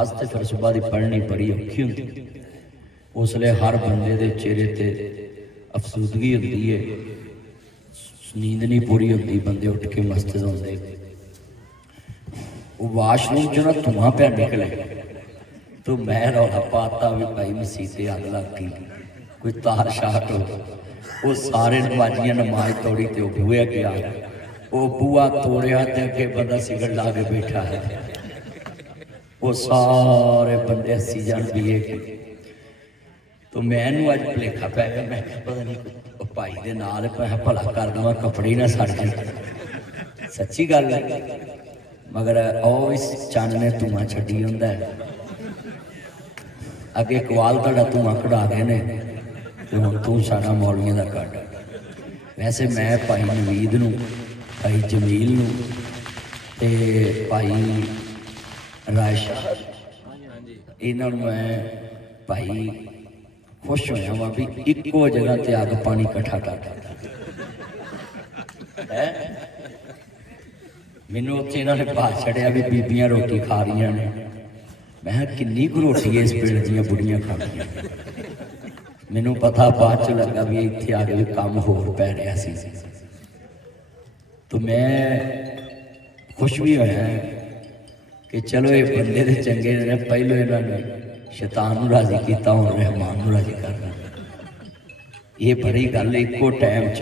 नमाज तो फिर सुबह की पढ़नी बड़ी औखी होंगी। उसले हर बंदे के चेहरे पर अफसूदगी होती है, नींद नहीं पूरी होती, बंदे उठ के मस्जिद आते, वो वाशरूम चो ना धुआं पे निकले तो मैं रौला पाता भी भाई मसीते अग लग गई, कोई तार शाट हो। वो सारे नमाजियां नमाज तोड़ी तो बूहे अगे आ गए, वो बूहा तोड़िया तो अगे बंदा सिगरेट ला के बैठा है। वो सारे बंदे हसी जान पिए तो मैनू अज भुलेखा पै गया। मैं पता नहीं भाई के नाल मैं भला कर देवां कपड़े ही ना सड़ जाए। सच्ची गल है, मगर ओ इस चंद ने धुआं छड्डी हुंदा है। अगे इकबाल तुहाडा धुआं कढ़ा गए ने तो हुण तू साडा मौलवियां दा कढ। वैसे मैं भाई नवीद नूं, भाई जमील नूं ते भाई रायशाह इन्हां नूं मैं भाई खुश होया वां भी इक्को जगह ते अग पानी इकट्ठा कर है। मैनू उत्थे इन्हां ने पा छड़िया भी बीबियां रोटी खा रही ने। मैं किन्नी कु रोटी है इस पिंड दियां बुढ़ियां खांदियां। मैनू पता बाद च लगा भी इत्थे आ के काम होर पै रहा सी। तो मैं खुश भी होया कि चलो ये बंदे दे चंगे ने, पहले इन्होंने शैतान नूं राजी किया, हुण रहमान नूं राजी करना। ये बड़ी गल, इक्को टाइम च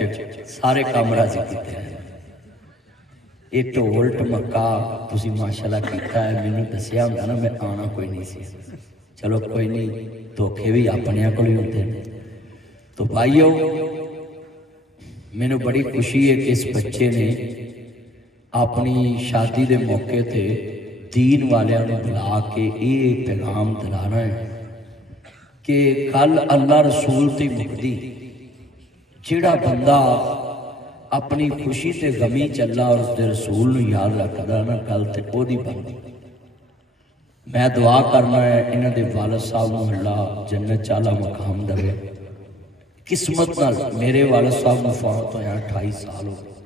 सारे काम राजी किते हैं। ये ढोल ढमक्का तुसीं माशाअल्लाह कीता है। मैनूं दस्सिया हुंदा ना मैं आना कोई नहीं सी। चलो कोई नहीं, धोखे भी अपने कोल ही होंदे ने। तो भाईओ मैनूं बड़ी खुशी है कि इस बच्चे ने अपनी शादी के मौके ते दीन वालियां नूं बुला के ये पैगाम दिलाना है कि कल अल्लाह रसूल ते मुकदी जिहड़ा बंदा अपनी खुशी ते गमी चला और उसके रसूल नूं याद रखदा ना, गल ते ओहदी बनदी। मैं दुआ करना है इन्हां दे वालिद साहब नूं अल्लाह जन्नत च आला मकाम देवे। किस्मत नाल मेरे वालिद साहब नूं फौत होया 28 साल हो गए।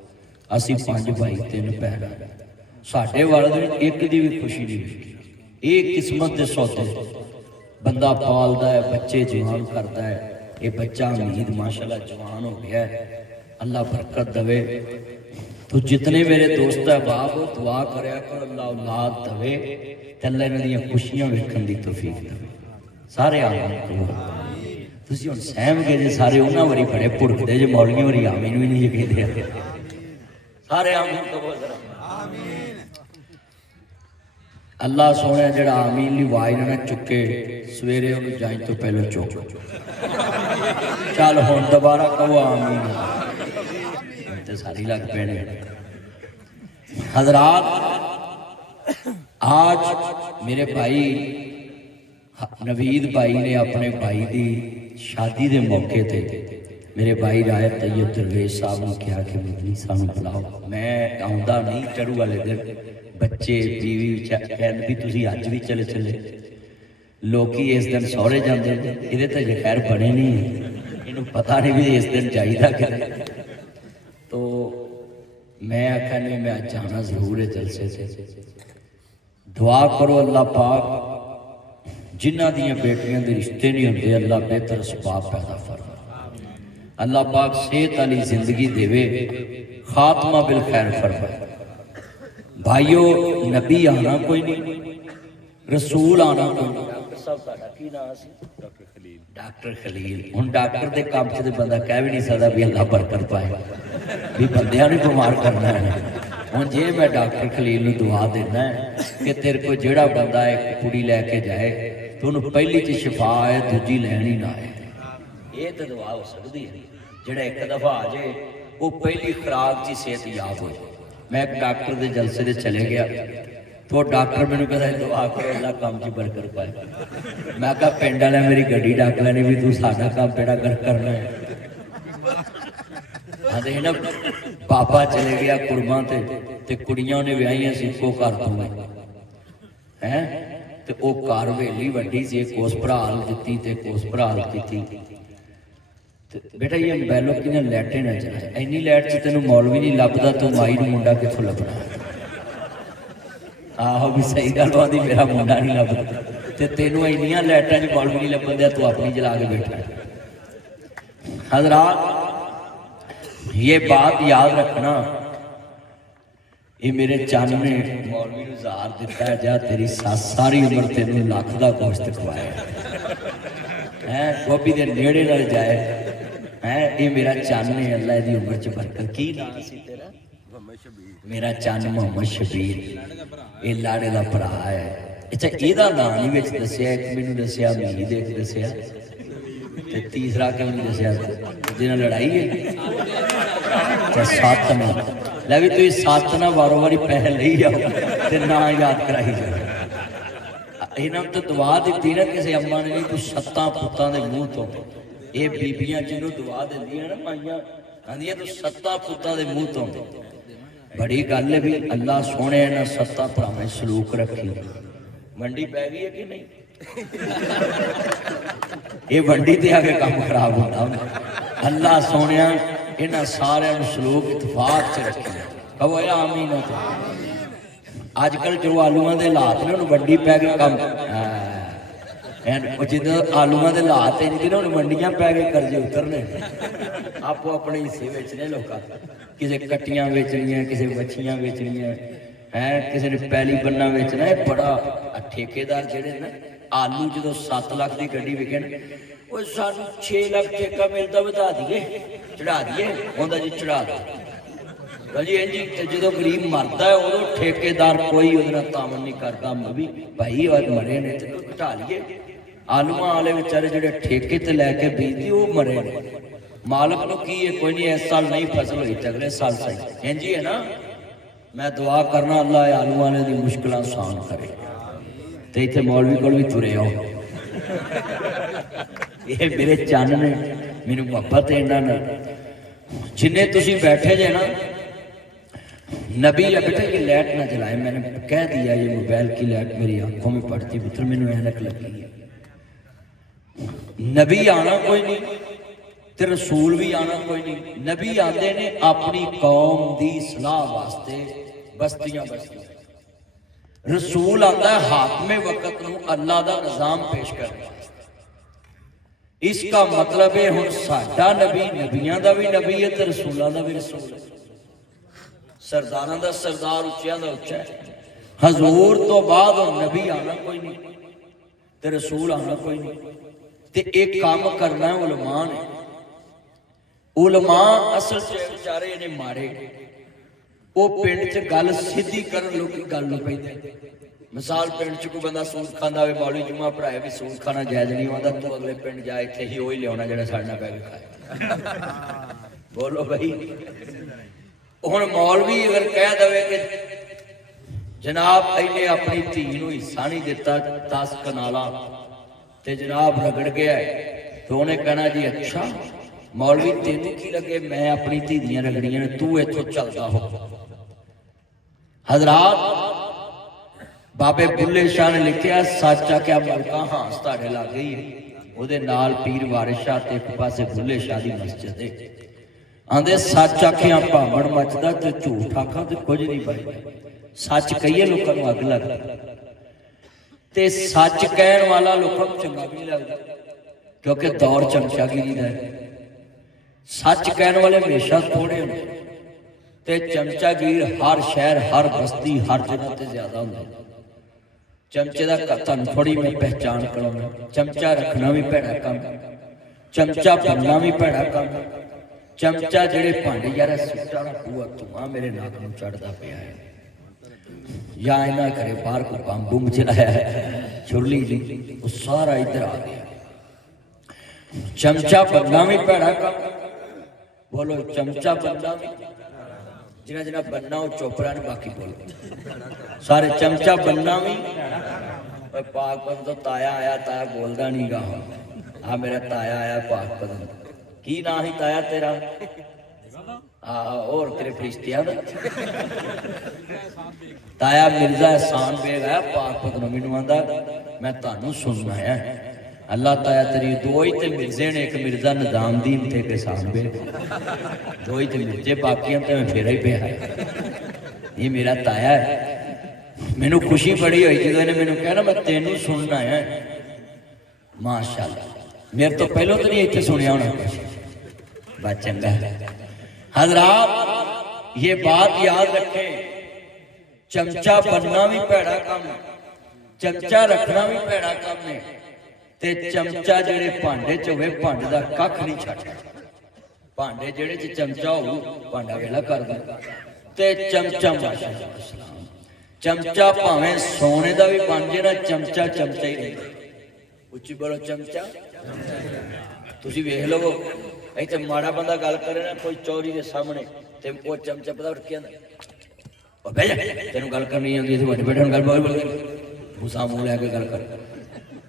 असीं 5 भाई 3 भैन, साडे वालिद ने एक दी भी खुशी नहीं हुई। ये किस्मत दे सौदे बंदा पालदा है, बच्चे जवान करता है। ये बच्चा उम्मीद माशाअल्लाह जवान हो गया है, अल्लाह बरकत दवे। तो जितने मेरे दोस्त है बाप दुआ करया कर अल्लाह औलाद दवे ते अल्लाह इन्हां दीयां खुशियां वेखण दी तौफीक दवे। सारे आमीन कहो। तुसीं हुण सहम गए जे सारे उन्हां वारी बड़े भुड़कदे जे मौलवियां वारी आमीन भी नहीं कहंदे। सारे आमीन कहो जरा। अल्लाह सोने जड़ा आमीन ली आवाज ना चुके सवेरे उन्हें जाए तो पहले चुक। चल हुण दोबारा कहो आमीन, तो सारी लग पैने। हजरात आज मेरे भाई नवीद भाई ने अपने भाई की शादी के मौके ते मेरे भाई राय तैयब दरवेश साहब ने कहा कि मदनी साहब बुलाओ। मैं आउंदा नहीं चढ़ू वाले दिन, बच्चे बीवी कहते भी तुसीं अज भी चले चले। लोकी इस दिन सौरे जाते हैं, ये तो अजे खैर बने नहीं, इन्हूं पता नहीं भी इस दिन चाहिदा कि। तो मैं आख्या नहीं मैं अज जाना जरूर है जलसे से। दुआ करो अल्लाह पाक जिन्हां दियां बेटियां दे रिश्ते नहीं होंदे अल्लाह बेहतर असबाब पैदा फरमा। अल्लाह पाक सेहत वाली जिंदगी देवे, खात्मा बिल खैर फरमाए। भाइयों नबी आना कोई नहीं, रसूल आना कोई नहीं। डॉक्टर खलील हुण डॉक्टर के काम से बंदा कह भी नहीं सकता भी अल्लाह बरकत पाए भी बंदियां नहीं बीमार करना है। हुण जे मैं डॉक्टर खलील नूं दुआ देना है कि तेरे को जिहड़ा बंदा एक कुड़ी लैके जाए तो उन्होंने पहली च शिफा आए दूजी लैनी ना आए। ये तो दुआ हो सकती है। जिहड़ा एक दफा आ जाए वो पहली खुराक च सेहत याब हो जाए। मैं एक डॉक्टर के जलसे से चले गया तो डॉक्टर मैंने कहता दुआ करो अल्लाह काम च बरकत पाए। मैं कहा पिंड वाले मेरी गड्डी डक लैनी भी तू साडा काम बेड़ा गर्क करना है। आते ना बाबा चले गया कुड़मा ते कुड़ियां ने व्याहियां सी इक्को घर तो है ते ओ घर वेली वड्डी सी, एक उस भराल दित्ती ते एक उस भराल कीती। बेटा ये बैलो कि लैटे ना चलाए, इन्नी लैट च तेन मौलवी नहीं लभदा, तू माई नूं मुंडा कित्थों लभना। ਆਹੋ ਵੀ ਸਹੀ ਗੱਲ ਆਂਦੀ ਮੇਰਾ ਮੁੰਡਾ नहीं लभदा ते तेनों इन्नियां लाइटां च बल्ब नहीं लभन दिया तू अपनी जला के बैठा है। हज़रात ये बात याद रखना, ये मेरे चंद ने मौलवी नूं ज़ार दिता है जा तेरी सस सारी उम्र तेनों लख दा गोश्त खवाया है गोभी दे नेड़े ना जाए है। ये मेरा चंद ने अल्लाह दी उम्र च बरकत। की नाम सी तेरा? मेरा चंद मोहम्मद शबीर, ये लाड़े का भरा है। अच्छा ਇਹਦਾ नाम नहीं विच दसिया, एक मैनूं दसिया मीर एक दसिया ते तीसरा क्यों नहीं दसिया जिन्हें लड़ाई है। अच्छा 7 ना लै भी तुसीं 7 ना वारों वारी पैसे लई जाओ ते ना याद कराई जाओ। इन्हां तो दुआ दित्ती ना किसी अम्मा ने नहीं तू 7 पुत्तां दे मूँह तो। ये बीबियां जिन्हों दुआ दिंदियां ना माइयां आंदियां तू 7 पुत्तां दे मूँह तो। बड़ी गल है भी अल्लाह सोने इन्हां 7 भरावां सलूक रखी। मंडी पै गई है कि नहीं? ये मंडी ते आके काम खराब होता। अल्लाह सोने इन्हां सारियां नूं सलूक इतफाक च रखी। कहो आमीन। अजकल जो आलूआं दे हालात ने उन्होंने मंडी पै गए कम जिद्दां आलूआं दे हालात इंज ने मंडियां पै गए कर्जे उतरने आपो अपने हिस्से बेचने लोग। किसी कट्टियां बेचनियां किसी मच्छियां बेचनियां है किसी ने पैली बन्ना बेचना है। बड़ा ठेकेदार जेडे ना आलू जो 7 लाख की गड्डी विके वो सानू 6 लाख ठेका मिलता वधा दिए चढ़ा दिए होंदा जी चढ़ा दो जी इंजी। जो गरीब मरता है उदों ठेकेदार कोई उहदे नाल तामन नहीं करता भी भाई और मरे ने तो घटा लीए। आलूआं वाले बेचारे जेडे ठेके ते लैके बीजदे वो मरे ने। मालक नूं की है कोई नहीं इस साल नहीं फसल हुई तो अगले साल सही इंजी है ना। मैं दुआ करना अल्लाह आलू वाले दी मुश्किल आसान करे। तो इतने मौलवी को भी तुरे आओ। ये मेरे चंद ने मैनू मुहब्बत है इन्होंने जिन्हें तुसी बैठे जे ना नबी बेटा की लाइट ना जलाए। मैंने कह दिया ये मोबाइल की लाइट मेरी आंखों में पड़ती पुत्र मैनू ऐनक लगी है। नबी आना कोई नहीं ते रसूल भी आना कोई नहीं। नबी आते ने अपनी कौम की सलाह वास्ते बस्तियां बस्तियां। रसूल आता है हाकमे वक्त नूं अल्लाह दा निजाम पेश करने। इसका मतलब है हुण साडा नबी नबियां दा भी नबी है ते रसूलां दा भी रसूल है। सरदारां दा सरदार उच्चियां दा उच्चा है। हजूर तो बाद नबी आना कोई नहीं ते रसूल आना कोई नहीं। ते एक काम करना है उलमा ने। उलमा असल च बेचारे ने मारे वो पिंड च गल सीधी करन लोग गल नहीं पैंदे। मिसाल पिंड च कोई बंदा सूद खांदा होवे मौलवी जुम्मा पढ़ाए भी सूद खाना जायज नहीं होता तू अगले पिंड जा इत्थे ही वही लियाना जिहड़ा साडे नाल बैठ खाए। बोलो भाई हुण मौलवी अगर कह दवे कि जनाब इन्हें अपनी धी नूं हिस्सा नहीं दिता 10 कनालां ते जनाब रगड़ गया तो उन्हें कहना जी अच्छा मौलवी तेनू की लगे मैं अपनी धी दियां रगड़ियां ने तू इथों चलदा हो। हजरात बाबे बुल्ले शाह ने लिखा सच आख्या मलका हांस तुहाडे लग गई है। उहदे नाल पीर वारिस शाह ते एक पासे बुल्ले शाह दी मस्जिद है। आंदे सच आख्या भावण मचदा ते झूठ आखां ते कुछ नहीं बनदा। सच कहिए लोकां नूं अग लगदी ते सच कहण वाला लोकां नूं चंगा भी नहीं लगदा क्योंकि दौर चमचागिरी दा है। सच कहने वाले हमेशा थोड़े होंगे ते चमचागीर हर शहर हर बस्ती हर जगह ते ज्यादा होंगे। चमचे का तुहानूं थोड़ी मैं पहचान कराउणा। चमचा रखना भी भैड़ा काम चमचा बनना भी भैड़ा काम। चमचा जेड़े भांडे यार सुट्टा ना पूरा धुआं मेरे नाक नूं चढ़दा पिया है या इन्हां घरे बाहर कोई बंब बुंब चलाया है छुरली जी वो सारा इधर आ गया। चमचा बनना भी भैड़ा काम। बोलो चमचा बनना भी जिन्हें जिन्हें बनना वो चुप रहन बाकी बोलो सारे चमचा बनना भी। पाकपत तो ताया आया ताया बोलता नहीं गा। हाँ मेरा ताया आया पाकपत की ना ही ताया तेरा और तेरे फरिश्तियां दा ताया मिर्जा एहसान बेग आया पाकपत नूं मैनूं आंदा मैं तुहानूं सुनना है। अल्लाह ताया तेरी दो ही ते मिर्जे ने एक मिर्जा निजामुद्दीन थे किसान बे दो ही ते मिर्जे बाकी तो मैं फेरा ही पे है। ये मेरा ताया है मैनू खुशी बड़ी हुई जो इन्हें मैनू कहा ना मैं तेनू सुनना है। माशाअल्लाह, मेरे तो पहलों तो नहीं इतने सुनिया होना कुछ। बात चंगा हजरात, ये बात याद रखें, चमचा बनना भी भैड़ा काम है, चमचा रखना भी भैड़ा काम है। ते चमचा जेड़े भांडे च होवे भांडे दा कख नहीं छड्डदा। भांडे जेड़े च चमचा हो भांडा वेला कर दिंदा। ते चमचा माशाअल्लाह, चमचा भावें सोने का भी बन जाए ना, चमचा चमचा ही नहीं। उच्ची बोलो चमचा। तुसी वेख लो इत्थे माड़ा बंदा गल करे ना कोई चौरी के सामने, ते वो चमचा पता उठ के आंदा बह जा, तेन गल करनी आती, बड़े बैठे गल बोल बोल भूसा मूँह लैके गल कर।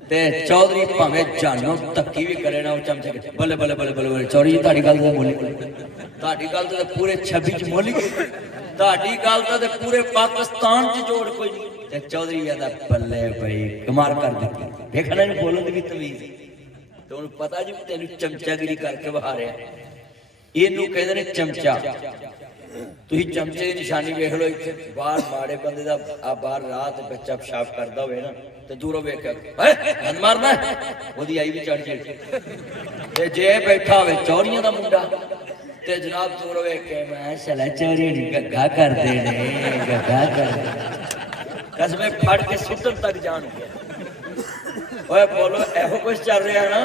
ते चौधरी भावें जानों धक्की भी करे ना, वो चमचे बल्ले बल्ले बल्ले बल्ले बल्ले चौधरी जी ताड़ी गल तो मोली, ताड़ी गल तो पूरे 26 च मोली, ताड़ी गल तो पूरे पाकिस्तान च जोड़ कोई नहीं। ते चौधरी कहता बल्ले भाई कमाल कर दी, देखना नहीं बोलन की भी तमीज, तो उन्हें पता जी तेन चमचागिरी करके बहा रहा। इनू कहते ने चमचा। तुम चमचे की निशानी वेख लो, इतने बाहर माड़े बंदे का आ बाहर रात बच्चा पेशाब करता हो ना, तो दूरों वेख गंद मारना वो आई भी चढ़ जाए। जे बैठा हो चौरियां का मुंडा, ते जनाब दूरों वेख के मैं चला चौरी गग्गा करते ने, गग्गा कर कसमें फड़ के सुटन तक जान गया। ओए बोलो एहो कुछ चल रहा ना,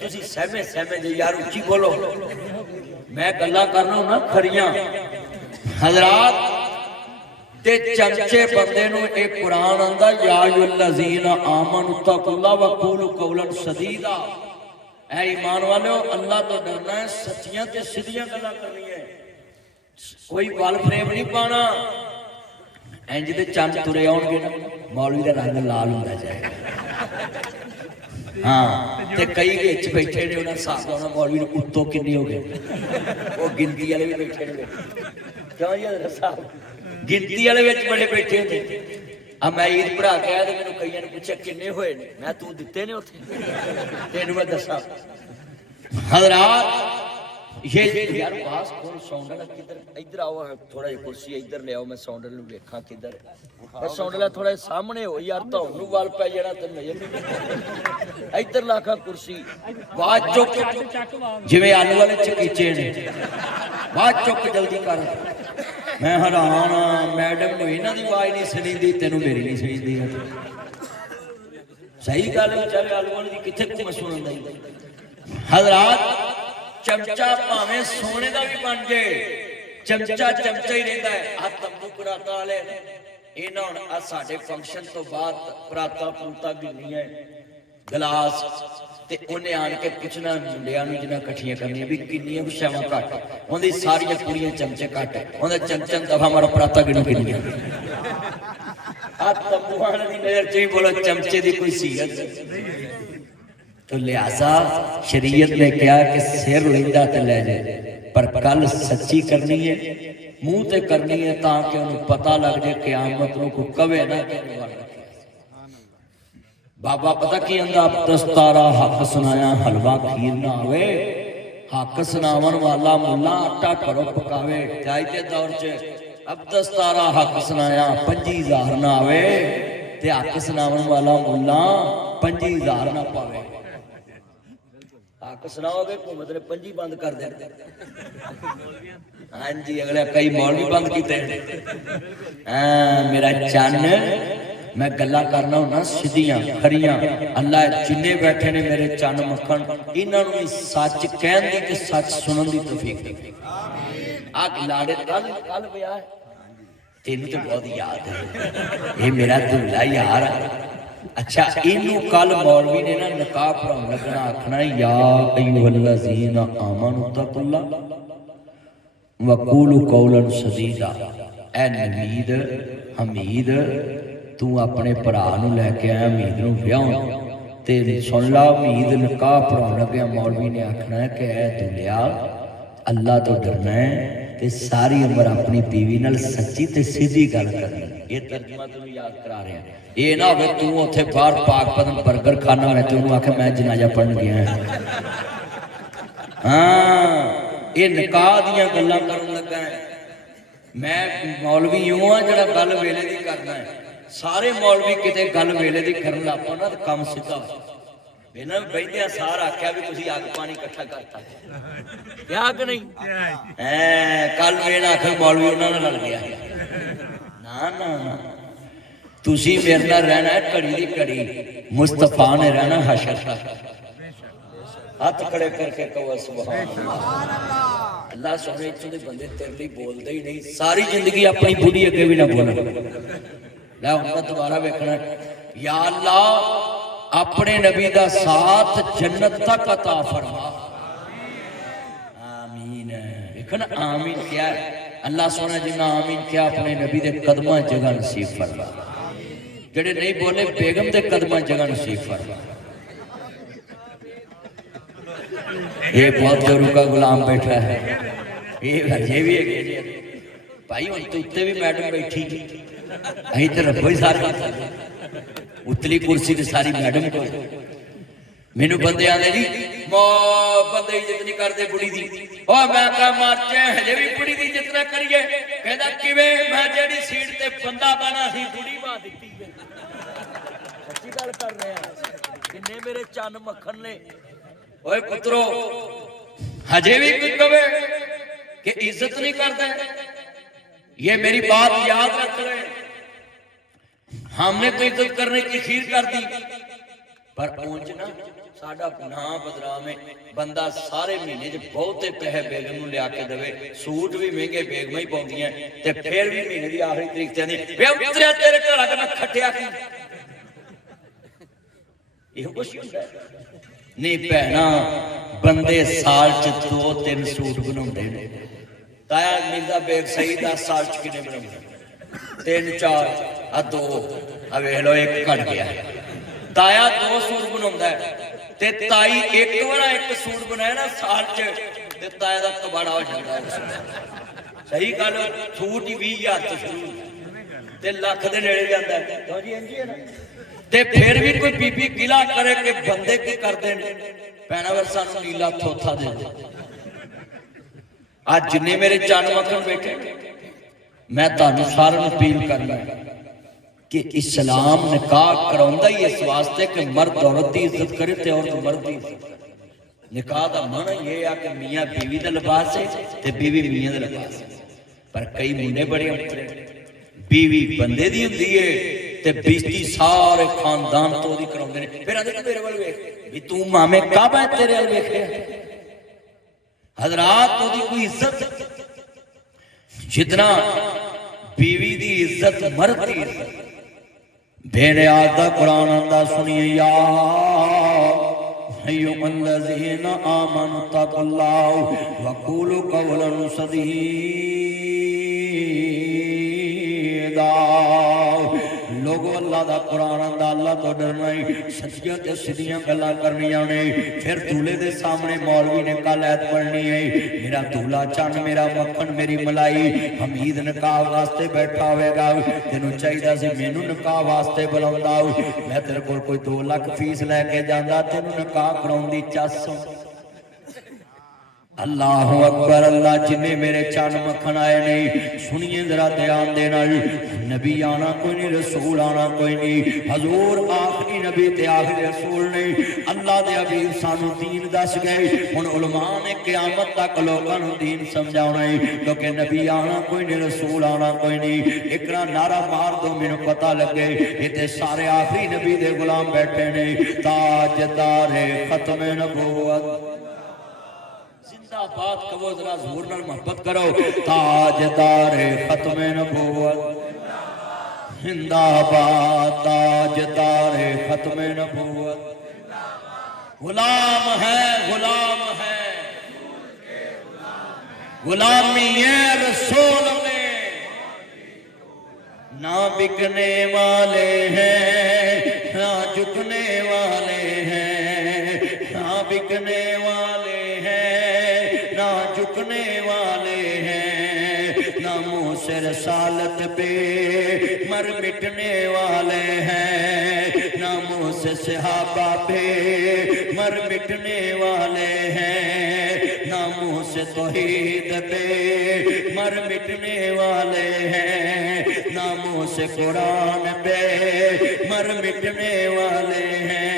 तुसी सहमे सहमे जे यार उच्ची बोलो, मैं गल्लां करना हूं ना खरियां। हजरात ते चमचे बंदे नूं एक कुरान आंदा या अय्युहल्लज़ीना आमनु तक़ुल्लाह व क़ूलू क़ौलन सदीदा। ऐ ईमान वालों, अल्लाह तो डरना है, सच्चियां ते सीधियां गल्लां करनी है, कोई वल फरेब नहीं पाना। इंज दे चंद तुरे आउणगे ना, मौलवी दा रंग लाल हुंदा जाएगा। हाँ ते कई विच बैठे ने, उन्हें हिसाब लाउणा मौलवी नूं उत्तों किन्ने हो गए, वो गिनती वाले भी बैठे ने। क्यों जी हज़रत साहब, गिनती वाले विच बड़े बैठे होंदे। अब मैं ईद पढ़ा के आया तो मैनूं कईयां ने पूछा किन्ने होए ने, मैं तू दित्ते ने उत्थे, तैनूं मैं दस्सां। हज़रात ये यार बास खोल साउंड वाला किधर, इधर आओ थोड़ा जी कुर्सी इधर ले आओ, मैं साउंड वाले वेखां किधर है। साउंड वाला थोड़ा सामने हो यार, तुहानूं वल पै जाना ते नज़र नहीं। इधर लाखा कुर्सी बात चुक, जिवें आलू वाले चकीचे ने, बात चुक जल्दी कर। मैं हैरान हाँ, मैडम नूं इन्हां दी आवाज़ नहीं सुणींदी, तैनूं मेरी नहीं सुणींदी। सही गल है, बेचारे आलू वाले दी कित्थे घुम्म सुणन दी। हज़रात चमचा भावें सोने का भी बन जाए, चमचा चमचा ही रहता है। आ तंबू पराता वाले इन्हां हुण आ साडे फंक्शन तो बाद पराता पुराता गिनी है गिलास, ते उन्हें आन के पुछना मुंडियां नूं जिन्हां कट्ठियां करनियां भी किन्नियां विछावां घट, उहदी सारियां कुड़ियां चमचे घट, उहदा चमचन दफा मारो पराता गिनो किन्नियां। आ तंबू वाले दी नज़र च भी बोलो चमचे दी कोई सीयत। तो लिहाजा शरीयत ने कहा कि सिर लेंदा ते ले जाए, पर गल सच्ची करनी है, मुंह ते करनी है, ताकि उन्हें पता लग जाए क़यामत नूं कोई कवे ना कि बाबा पता की आंदा, दस्तारा हक सुनाया हलवा खीर ना आवे, हक सुनावन वाला मुला आटा घरों पकावे। अज के दौर च अब दस्तारा हक सुनाया 25,000 ना आवे, ते हक सुनावन वाला मुला 25,000 ना पावे। हक सुनाओगे हुकूमत ने 25 बंद कर दे। हाँ जी, अगले कई मौलवी बंद किते। मेरा चन, मैं गल्लां करना हूं ना सीधियां खरियां। अल्लाह जिन्ने बैठे ने मेरे चन मक्खन, इन्हां नूं भी सच कहण दी ते सच सुनन दी तौफीक दे। आ लाड़े कल विआह है, तेनू तो बहुत याद है, ये मेरा दूल्हा यार। अच्छा इनू कल मौलवी ने ना निकाह पढ़ाउण लगना, आखना या अय्युहल्लज़ीना आमनु तक़ुल्लाह व क़ूलू क़ौलन सदीदा। ऐ नवीद हमीद, तू अपने भरा नूं लैके आया हमीद नूं विआहण, ते सुन ला हमीद निकाह पढ़ाउण लग्या, मौलवी ने आखना है कि ऐ दुल्हा अल्लाह तो डरना है ते सारी उम्र अपनी बीवी नाल सच्ची ते सीधी गल करनी। ये तर्जुमा तुम याद करा रहे हैं। ये ना हो तू उत्थे बाहर पाक पदम बर्गर खाना है तो उन्होंने आखे मैं जनाजा पढ़न गया है। हाँ ये निकाह दियां गल्लां करन लगा है। मैं मौलवी यूं हाँ जरा गल वेले दी करना है। सारे मौलवी किते गल वेले दी करन लग पो ना काम सीधा बिना बहदिया सार आख्या भी तुसीं अग पानी इकट्ठा करता क्या कि नहीं कल मेरा आखिर मौलवी उन्होंने लड़ गया ना ना ना तुसीं मेरे नाल रहना है घड़ी दी घड़ी मुस्तफा ने रहना हशर हाथ खड़े करके कहो सुभान अल्लाह सोने इत्थों दे बंदे तेरे लिए बोलते ही नहीं सारी जिंदगी अपनी बुढ़ी अगे भी ना बोलन लै उनका दोबारा वेखना या अल्लाह अपने नबी दा साथ जन्नत तक अता फरमा आमीन देखना आमीन क्या है अल्लाह सोना जिन्ना आमीन क्या अपने नबी दे कदमां जगह नसीब फरमा जेड़े नहीं बोले बेगम दे कदमां जगह नसीब फरमा ये बहुत गुरु का गुलाम बैठा है ये भी है भाई हम तो उत्ते भी मैडम बैठी अं तो रखो ही सारे उतली कुर्सी तो सारी मैडम को मैनू बंदे आते जी बंदे इज्जत नहीं करते बुढ़ी दी मैं कहा मारचे हजे भी बुढ़ी की इज्जत ना करिए कहता किवें मैं जेड़ी सीट ते बंदा बना सी बुढ़ी बा दित्ती सच्ची गल कर रहे हैं किन्ने मेरे चन मक्खन ने ओए पुत्रो हजे भी कोई कहे कि इज्जत नहीं करता ये मेरी बात याद रख ले हमने तो इज्जत करने की खीर कर दी पर ऊंच ना साडा ना बदनाम है बंदा सारे महीने च बहुते पैसे बेगम नूं लिया के देवे सूट भी महंगे बेगम ही पाउंदियां ते फिर भी महीने की आखिरी तरीक ते आंदी वे उतरिया तेरे घर आ के मैं खटिया की इहो कुछ हुंदा नहीं भैना बंदे साल च 2-3 सूट बनाउंदे ने ताया मिर्जा बेग सही 10 साल च किने बनाउंदे 3-4 आ 2 आ वेख लो एक घट गया ताया 2 सूट बनाउंदा है ते ताई एक वारा एक सूट बनाया ना साल च ते ताया दा कबाड़ा हो जांदा सही गल सूट ही 20,000 तो शुरू ते लाख दे नेड़े जांदा है क्यों जी इंजी है ना ते फिर भी कोई बीबी गिला करे कि बंदे की करते हैं भैना वर सानू नीला थोथा दे आज जिन्ने मेरे चन मक्खन बैठे मैं तुहानू सारिआं नूं अपील करना कि इस्लाम निकाह कराउंदा ही इस वास्ते कि मर्द औरत की इज्जत करे ते औरत मर्द की इज्जत निकाह दा माना ये आ कि मियां बीवी दा लिबास है ते बीवी मियां दा लिबास है पर कई मुंडे बड़े अंतरे बीवी बंदे दी हुंदी है ते बेइज्जती सारे खानदान तो दी कराउंदे ने फिर आंदे मेरे वाल वेख भी तू मामे काबा तेरे वाल वेखिया हजरात ओदी कोई इज्जत जितना बीवी दी इज्जत मर्द दी इज्जत भेड़े आदा कुरान आंदा सुनिए या अय्युहल्लज़ीना आमनु तक़ुल्लाह वक़ूलू क़ौलन सदीदा लोगों अल्लाह दा कुरान आंदा अल्लाह तो डरना ही सच्चियां ते सीधियां गल्लां करनियां ने फिर दूल्हे दे सामने मौलवी ने कल ऐत पढ़नी है मेरा दूल्हा चन मेरा मक्खन मेरी मलाई हमीद निकाह वास्ते बैठा होएगा तेनू चाहिदा सी मैनू निकाह वास्ते बुलाउंदा मैं तेरे कोल कोई 2 लाख फीस लैके जांदा तेनू निकाह कराउण दी चस अल्लाह अकबर अल्लाह जिन्ने मेरे चन मक्खन आए नहीं सुनिए जरा ध्यान देना नबी आना कोई नहीं रसूल आना कोई नहीं हजूर आखिरी नबी ते आखिरी रसूल नहीं अल्लाह दे हबीब सानू दीन दस गए हुण उलमा ने क़यामत तक लोकां नू दीन समझाउणा है क्योंकि नबी आना कोई नहीं रसूल आना कोई नहीं एक नारा मार दो मैनू पता लगे इत्थे सारे आखिरी नबी दे गुलाम बैठे ने ताजदारे खत्म नबूवत जिंदाबाद कहो जरा जोर नाल मोहब्बत करो ताजदारे खत्म नबूवत जिंदाबाद ताजदारे खत्म नबूवत गुलाम है गुलामी है रसूल में ना बिकने वाले हैं ना झुकने वाले हैं ना बिकने वाले ना झुकने वाले हैं ना मुँह से रसालत पे मर मिटने वाले हैं ना मुँह से सहाबा पे मर मिटने वाले हैं, नामों से तौहीद पे मर मिटने वाले हैं, नामों से कुरान पे मर मिटने वाले हैं,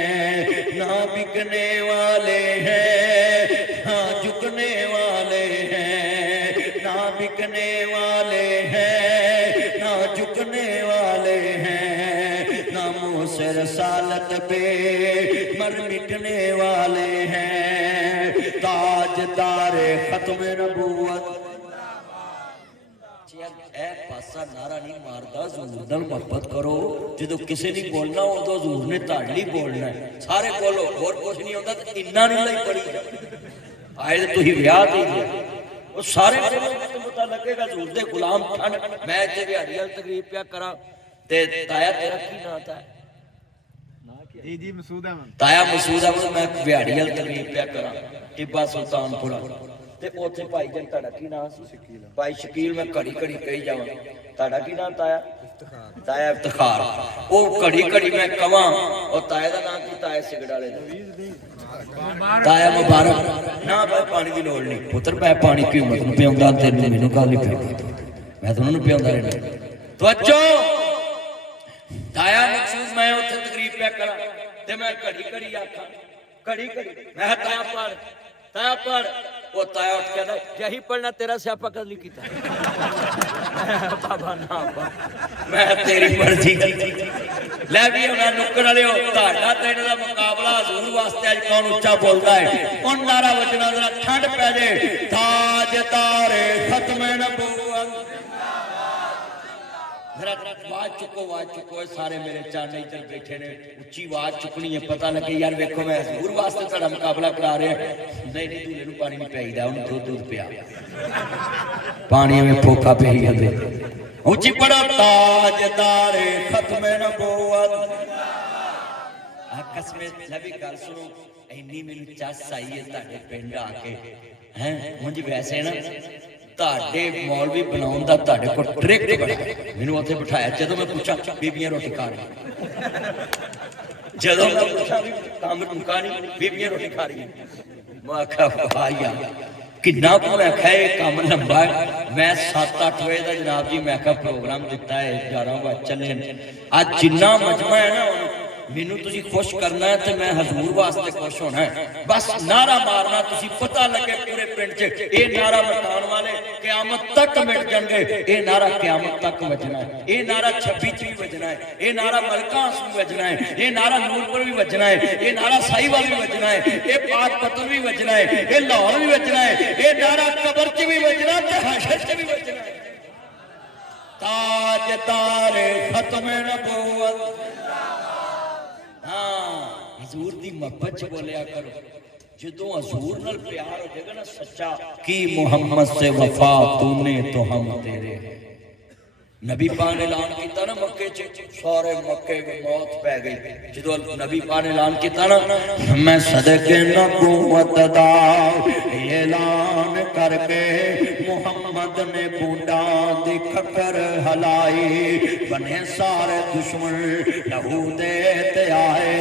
ना बिकने वाले हैं ना झुकने वाले हैं, ना बिकने वाले हैं ना झुकने वाले हैं, नामों से रसालत पे मर मिटने वाले हैं, ताजदारे खत्म नबूवत। पासा नारा नहीं मारता, हजूर नाल मुहब्बत करो। जो किसी ने बोलना उदो हजूर ने तुहाडे लई बोलना है। सारे बोलो, होर कुछ नहीं होता तो इन्ना नहीं लाई पड़ी आए तो तुसीं विआह ते ही वो सारे बोलो पता लगेगा हजूर दे गुलाम ठंड। मैं इत्थे दिहाड़ी वाली तकरीब पिया करा ते ताया तेरा की नाम था? जी मसूद अहमद। ताया मसूद अहमद। मैं दिहाड़ी वाली तकरीब पिया करा टिब्बा सुल्तानपुरा ते ओथे भाई जन तुहाडा की नाम सी? भाई शकील। मैं घड़ी घड़ी कही जावां तुहाडा की नाम ताया? ताया इफ्तिखार। ओ घड़ी घड़ी मैं कवां और ताया दा नाम की? ताया सिगड़ वाले दा ताया मुबारक। ना भाई पानी की लोड़ नहीं पुत्र, मैं पानी की उम्मत नूं पियाउंदा, तेनूं मैनूं गल नहीं पियाउंदा, मैं तो उन्हां नूं पियाउंदा रहना। तवज्जो ताया मकसूद। मैं उत्थे तकरीब पिया करा ते मैं घड़ी घड़ी आखां घड़ी घड़ी मैं ताया पढ़ ताया पढ़। वो ताया उठ कहता यही पढ़ना तेरा स्यापा कर ली कीता बाबा ना मैं तेरी मर्जी ले भी उन्हें नुक्कड़ वाले तुहाडा ते इन्हां दा मुकाबला हजूर वास्ते अज कौन उच्चा बोलदा है? उन नारा वजना जरा ठंड पै जे। ताजदारे खत्म नबूवत। आवाज चुको सारे मेरे चाने इधर बैठे ने, उच्ची आवाज चुकनी है, पता लगे यार वेखो मैं हजूर वास्ते तुहाडा मुकाबला करा रहा। नहीं नहीं दूल्हे नूं पानी नहीं पियाईदा, उन्हें दूध दूध पिया पानी में फोका पी जाते। उच्ची पढ़ो ताजदारे खत्म नबूवत। कसमें नबी गल सुनो, इन्नी मैनूं चस आई है तुहाडे पिंड आके हैं। मुझे वैसे ना तुहाडे मौलवी बनाउण दा तुहाडे कोल ट्रिक बड़ा। मैनूं उत्थे बिठाया जदों मैं पूछा बीबियां रोटी खा रही, जदों मैं पूछा भी काम मुका नहीं बीबियां रोटी खा रही, मैं आख्या वाह यार किन्ना को। मैं आख्या ये काम लंबा है। मैं 7-8 बजे का जनाब जी मैं आख्या प्रोग्राम दिता है, 11 बजे चले। अज जिन्ना मजमा है ना मैनू तुसी खुश करना है तो मैं हजूर वास्ते खुश होना है। बस नारा मारना, तुसी पता लगे पूरे पिंड च ये नारा मटाने वाले क़यामत तक मिट जाएंगे। ये नारा क़यामत तक बजना है, ये नारा 26 भी बजना है, ये नारा मलका भी बजना है, ये नारा नूरपुर भी बजना है, ये नारा साहिवाल भी बजना है, ये पाक पत्तन भी बजना है, ये लाहौर भी बजना है, ये नारा कबर च भी बजना है, हशर च भी बजना है। ताजदारे खत्म नबूवत। हाँ हजूर दी मोहब्बत च बोलिया करो। जो हजूर नाल प्यार हो जाएगा ना सच्चा, कि मोहम्मद से वफा तूने तो हम तेरे। नबी पाक ने ऐलान किया ना मक्के च, सारे मक्के में मौत पै गई। जो नबी पाक ने ऐलान किया ना मैं सदके नबूवत दा ऐलान करके मुहम्मद ने बूंदा दी खकर हलाई, बने सारे दुश्मन लहू दे ते आए।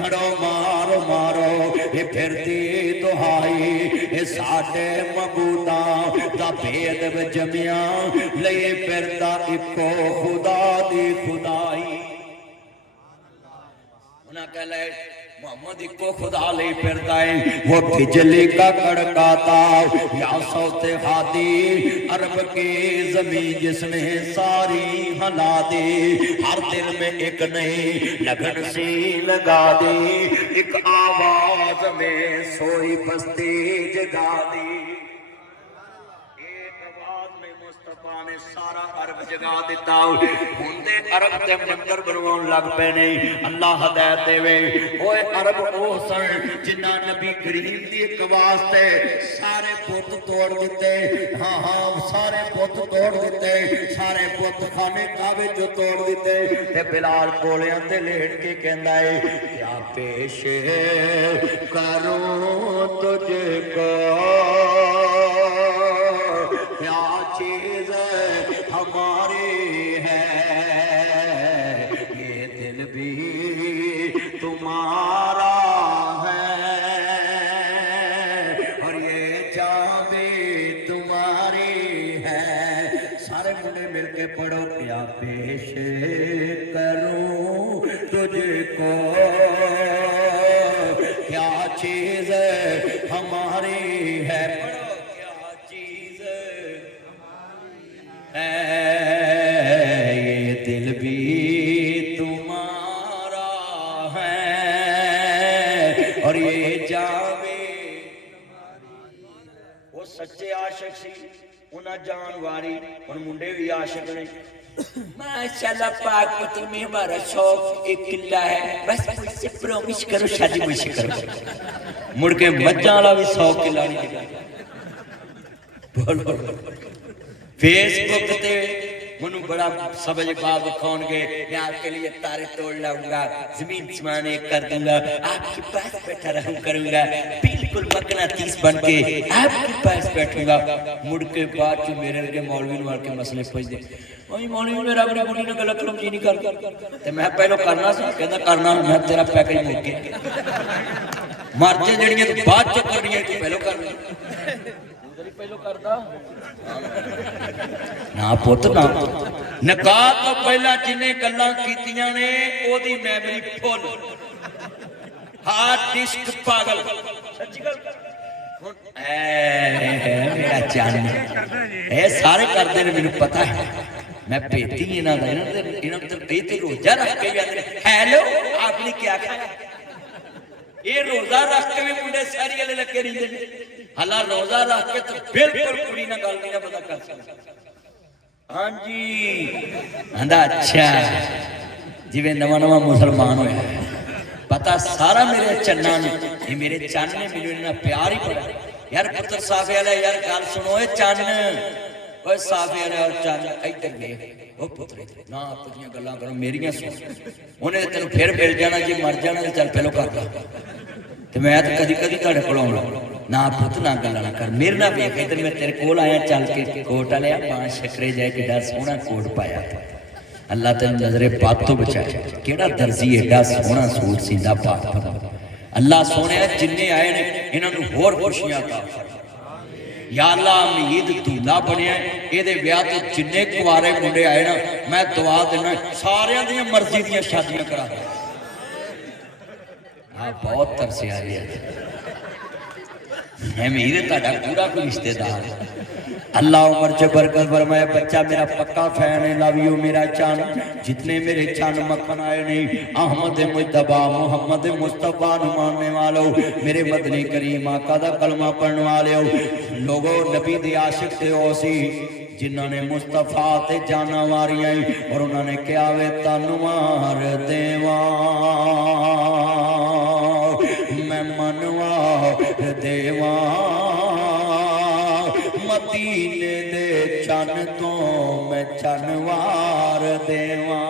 हड़ो मारो मारो ये फिरती दुहाई, ये साडे मबूदा दा भेद जमिया लए फिरदा इको खुदा दी खुदाई। उन्हें कह ले मोहम्मद इको खुदा ले फिरदा है, वो बिजली का कड़काता या सौते हादी अरब की जमीन जिसने सारी हिला दी। हर दिल में एक नई लगन सी लगा दी, एक आवाज में सोई बस्ती जगा दी। ने सारा अरब जगा दिता। हुंदे अरब ते मंदिर बनवाउण लग पे नहीं। अल्लाह हदायत देवे। ओए अरब ओ सन जिन्ना नबी करीम दी एक वास्ते सारे पुत तोड़ दिते। हाँ हाँ सारे पुत तोड़ दिते, सारे पुत खाने काबे जो तोड़ दिते। ते बिलाल कोलियां ते लेट के कहंदा है क्या पेश करूं तुझको, क्या चीज हमारी है, ये दिल भी तुम्हारा है और ये जान भी तुम्हारी है। सारे मुंडे मिलके पढ़ो, क्या पेश करूं तुझको, क्या चीज हमारी है। पढ़ो, क्या चीज है, ये दिल भी तुम्हारा है और ये जावे। वो सच्चे आशिक सी, उन्हें जान वारी, और मुंडे भी आशिक ने। माशाल्लाह पाक पति में हमारा शौक एक किला है, बस मुझसे प्रॉमिस करो शादी मुझसे करो। मुड़ के मज्जा वाला भी 100 किला नहीं दिखा। बोलो फेसबुक ते मनु बड़ा समझ बाब दिखाओगे, मैं आपके लिए तारे तोड़ लाऊंगा, जमीन समाने कर दूंगा, आपके पास बैठा रहूं करूंगा, बिल्कुल मकनातीस बन के आपके पास बैठूंगा। मुड़ के बाद जो मेरे लगे मौलवी वाल के मसले पूछ दे, वही मौलवी मेरा अपनी बुढ़ी ने गलत कलम जी नहीं करता, तो मैं पहले करना सा, कहता करना मैं तेरा पैकेज मुक गया, मर्जे जड़ियां तू बाद च करनियां तू पहले करना, पहले करदा ना पुत ना। निकाह तो पहला जिन्हें गल्लां कीतियां ने ओदी मैमरी फुल, हार्ड डिस्क पागल। सच्ची गल मेरा जान ए सारे करदे ने, मैनू पता है, मैं बेटी इन्हां दा इन्हां ते बेते रोजा रख के जांदे। हेलो आपने क्या खाया? ये रोजा रख के भी मुंडे सारी वाले लगे रहिंदे ने। हला रोजा रख के तो बिल्कुल कुड़ी ना गल नहीं ना पता कर सकता। हाँ जी आंदा अच्छा जिवें नवा नवा मुसलमान होया, पता सारा मेरे चन्ना ने, ये मेरे चन्न ने मैनू इन्ना प्यार ही बड़ा। यार पुत्र साफे वाला यार गल सुनो, ए चन्न ओए साफे वाला और चन्न इधर देख, ओ पुत्र ना तुझियां गल्लां करो मेरियां सुन, उन्हें तेन फिर मिल जाना, जे मर जाना तो चल पहलो कर ला, तो मैं तो कदी कदी तुहाडे कोल आउणा ना। पुत ना गल्लां ना कर मेरे नाल, वेख इधर मैं तेरे कोल आया चल के, कोट वाले 5 शकरे जाए किड्डा सोहना कोट पाया, अल्लाह तेन नजरे बात तो बचाए। केड़ा दर्जी एडा सोहना सूट सींदा पाक पता। अल्लाह सोने जिन्ने आए ने इन्हां नूं होर खुशियां दा या अल्लाह। अमीद दूल्हा बनया, इहदे ब्याह ते जिन्ने कुआरे मुंडे आए ना, मैं दुआ देना सारियां दी मर्जी दी शादियां करा दे। हाँ बहुत तरसे आ रही है, अमीर तुहाडा पूरा कोई रिश्तेदार। अल्लाह उमर च बरकत फरमाए। बच्चा मेरा पक्का फैन है, लव यू मेरा चान। जितने मेरे चान मक्खन आए नहीं, अहमद मुस्तफा मोहम्मद मुस्तफा मानने वालों, मेरे मदनी करीम आका दा कलमा पढ़ने वाले हो लोगों, नबी दे आशिक ते हो सी जिन्होंने मुस्तफा ते जाना वारियां और उन्होंने क्या वे तन मार देवा मैं मनवा देवा मदीने दे चन तो मैं चनवार देवा।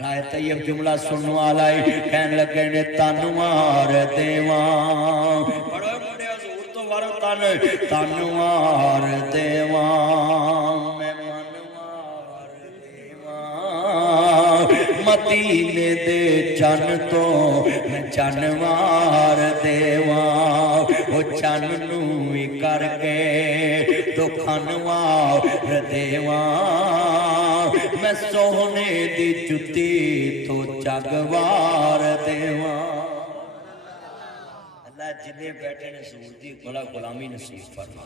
राय तैयब जुमला सुनने वाला ही कहने लगे ने तनवार देवा, बड़े बड़े हजूर तो वारो तन तनवार देवा मैं मनवार देवा मदीने दे चन तो मैं चनवार देवा। वो चन नू करके तो खनवार देवा मैं सोने दी जुती तो जगवार देवा। अल्लाह जिन्हें बैठे ने सूर दी बड़ा गुलामी नसीब फरमा।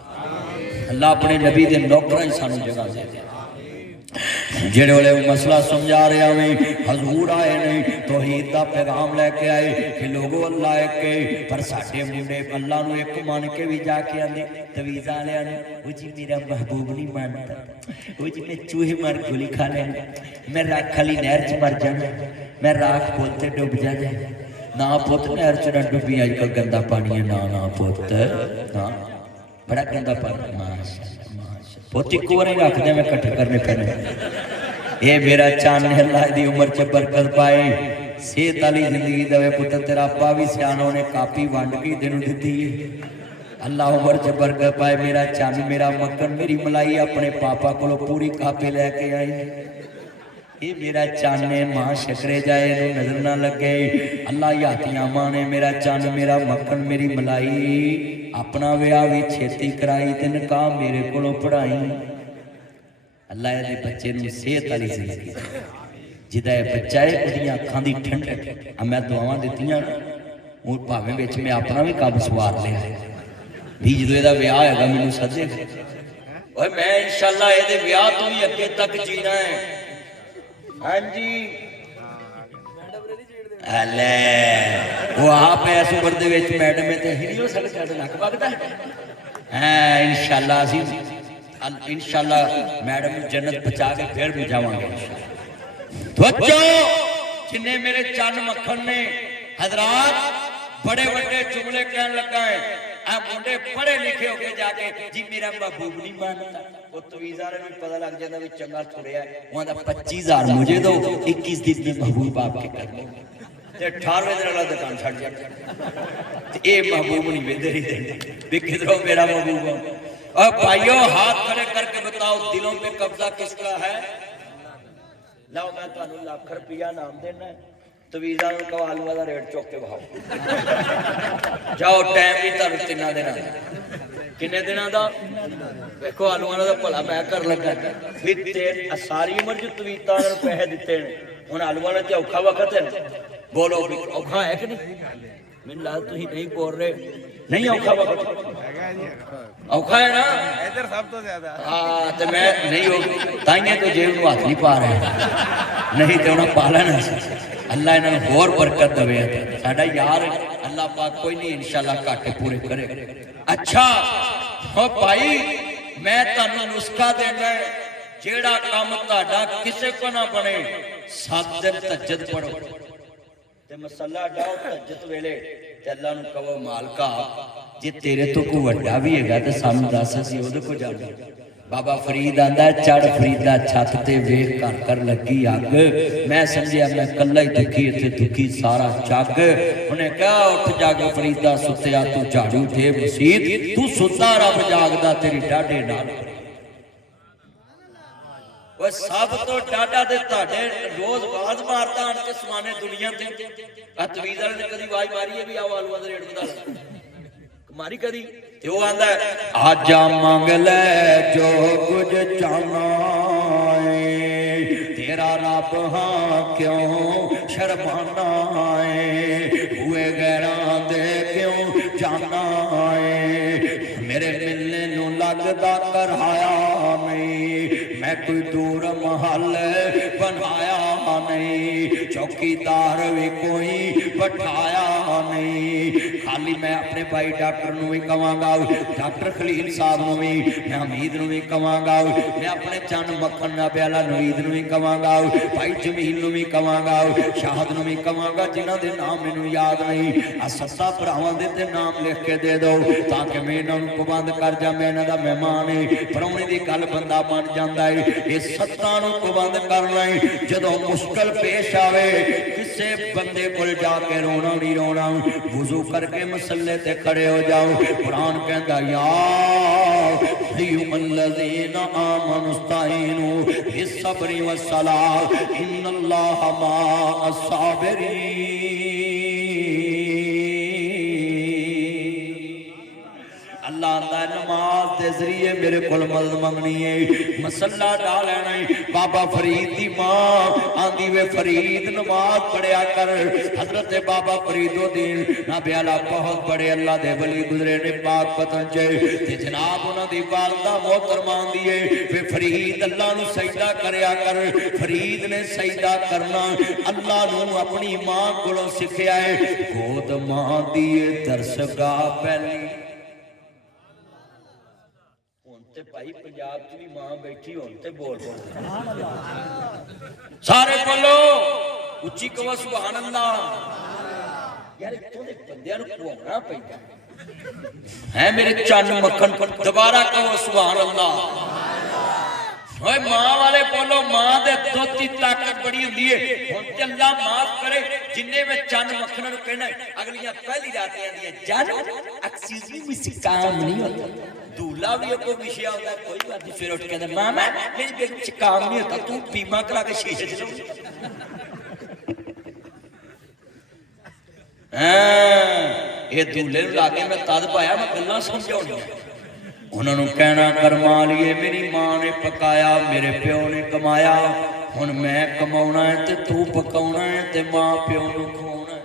अल्लाह अपने नबी दे नौकरां ही सानू जगह दे दे। जेड़े वाले मसला समझा रहे हैं हजूर आए नहीं तौहीद दा पैगाम लेके आए कि लोगों अल्लाह एक के, पर साडे मुंडे अल्लाह नू एक मान के भी जाके आंदे तवीज़ वाले ने वो जी मेरा महबूब नहीं मानता, वो जी मैं चूहे मार गोली खा लेना, मैं राख खाली नहर च मर जाना, मैं राख पोते डुब जाना। ना पुत नहर च ना डुबी, अजकल गंदा पानी है ना ना पुत ना बड़ा गंदा पानी। पोती कुआरे रख दे मैं कट्ठे करने पैने। ये मेरा चान है अल्लाह दी उम्र च बरकत पाए, सेहत वाली जिंदगी देवे पुत्र। तेरा अब्बा भी सियाना ने कापी वंड के तेन दी है। अल्लाह उम्र च बरकत पाए। मेरा चान मेरा मक्खन मेरी मलाई अपने पापा को पूरी कापी लैके आई। ये मेरा चन है मां शकरे जाए इन्हू नजर ना लगे। अल्लाह यातियां मां ने मेरा चन मेरा मक्खन मेरी मलाई अपना विआह भी छेती कराई ते निकाह मेरे कोलों पढ़ाई। अल्लाह ये बच्चे नूं सेहत वाली जिंदगी जिदा बच्चा है उहदियां अखां दी ठंडक मैं दुआवां दित्तियां हूँ भावें विच मैं अपना भी कब सवार लिया भी जो यदा विआह होगा मैनू सदे और मैं इंशाअल्लाह ये विआह तो भी अगे तक जीना है। हाँ जी वो आप इस उम्र दे विच मैडम है तो ही नहीं हो सकता नक वगदा है। इंशाअल्लाह इंशाअल्लाह मैडम जन्नत पहुंचा के फिर भी जावांगे। जिन्ने मेरे चन मक्खन ने हजरात बड़े बड़े जुमले कहन लगा है मुंडे पढ़े लिखे हो गए जाके जी मेरा महबूब नहीं मानता वो तवीज़ार में पता लग जाता भी चंगा थोड़े वहां 25,000 मुझे दो 21 दिन में महबूब आपके कदमों ते 18वें दिन वाला दुकान छड़ जाता ये महबूब नहीं वेंदे नहीं भी किधरों मेरा महबूब है। और भाइयों हाथ खड़े करके बताओ दिलों पे कब्जा किसका है। लाओ मैं तुहानू लाख रुपया नाम देना है तवीज़ा का आलूआ का रेट चुक के बहाओ जाओ टाइम भी तुहानू 3 दिनों किन्ने दिनों का देखो आलूआ का भला मैं कर लगा भी सारी उम्र जो तवीज़ा पैसे दिते हुण आलूआ ने औखा वक्त है बोलो भी औखा है कि नहीं। मैनूं लगदा तुसीं नहीं बोल रहे नहीं औखा वक्त औखा है ना इधर सब तो ज्यादा। हाँ तो मैं नहीं हो ताइयां तो जेब में हाथ नहीं पा रहे नहीं तो उन्हें पा लेना। अल्लाह इन्होंने होर बरकत दवे साडा यार अल्लाह पाक कोई नहीं इंशाअल्लाह घाटे पूरे करे। अच्छा हो भाई मैं तुहानू नुस्खा देना है जेड़ा काम तुहाडा किसे को ना बने 7 दिन तहज्जुद पढ़ो ते मसला डाओ तहज्जुद वेले ते अल्लाह नू कहो मालका जे तेरे तो कोई वड्डा भी हैगा ते सानू दस असीं उहदे कोल जावांगे। बाबा फरीद आंदा चढ़ फरीदा छत ते वेख कर कर लगी अग मैं समझिया मैं कल्ला ही दुखी इत्थे दुखी सारा जग। उन्हें कहा उठ जाग फरीदा सुत्या तू झाड़ू दे मसीत तू सुता रब जागदा तेरी डाढे नाल सब तो डाढा दे तुहाडे रोज आवाज मारदा आन के समाने दुनिया ते तवीज़ वाले ने कदी आवाज मारी है भी आओ आलूआ दा रेट बता लो मारी कदी ते वो आंदा आजा मंग ले जो कुछ चाहना है तेरा रब हाँ क्यों शर्माना है हुए गैरां दे क्यों जाना है मेरे मिलने नू लगदा कराया नहीं मैं कोई दूर महल बनाया नहीं चौकीदार भी कोई बैठाया नहीं खाली मैं अपने भाई डॉक्टर नू भी कहांगा डॉक्टर खलील साहब नू भी मैं हमीद नू भी कहांगा मैं अपने चन मक्खन प्याला नवीद नू भी कहांगा भाई जमील नू भी कहांगा शाहद नू भी कहांगा जिन्हां दे नाम मैनू याद नहीं आ 7 भरावां दे ते नाम लिख के दे दो ताकि मैं इन्हां नू पाबंद कर जा मैं इन्हां दा मेहमान है परौणे दी गल बंदा बन जांदा है। ये 7 नू पाबंद करना है जदों मुश्किल पेश आवे किसे बंदे कोल जाके रोना नहीं रोना वुजू करके मसले ते खड़े हो जाओ। कुरान कहता या अय्युहल्लज़ीना आमनुस्तईनु बिस्सब्रि वस्सलाह इन्नल्लाहा मअस साबिरीन। अल्लाह नमाज के जरिए मेरे को मदद मंगनी है मसला डाल लेना है। बाबा फरीद की मां आंदी वे फरीद नमाज पढ़िया कर हजरत बाबा फरीदुद्दीन ना ब्याला बहुत बड़े अल्लाह दे वली गुजरे ने पाक पतन चे ते जनाब उन्हां दी वालदा मोहतरमा आंदी है वे फरीद अल्लाह नू सजदा करया कर। फरीद ने सजदा करना अल्लाह नू अपनी मां कोलों सिखया है। गोद मां दी दरसगाह पहली ते भाई पंजाब च भी मां बैठी होन ते बोल सारे बोलो उच्ची कहो सुभान अल्लाह। यार इत्थों दे बंदियां नूं घुमाउणा पैंदा है मेरे चन मक्खन दोबारा कहो सुभान अल्लाह। ओए मां वाले बोलो, मां दे दुध की ताकत बड़ी हुंदी है। हुण ते अल्लाह माफ करे जिन्ने में चंद मक्खन नूं कहना अगलियां पहली रात आंदियां जानो एक्सक्यूज मी मुझसे काम नहीं होता। दूल्हा भी कोई विषय होता है, कोई बात नहीं। फिर उठ के मामा मेरी बेटी से काम नहीं होता, तू बीमा करा के शीशे च ये दूल्हे नूं लाके मैं तद पाया मैं गल्लां समझाउणियां। उन्होंने कहना कर्मा लिए मेरी मां ने पकाया, मेरे प्यो ने कमाया, हुण मैं कमाउणा है ते तू पकाउणा है ते मां प्यो नूं खवाउणा है।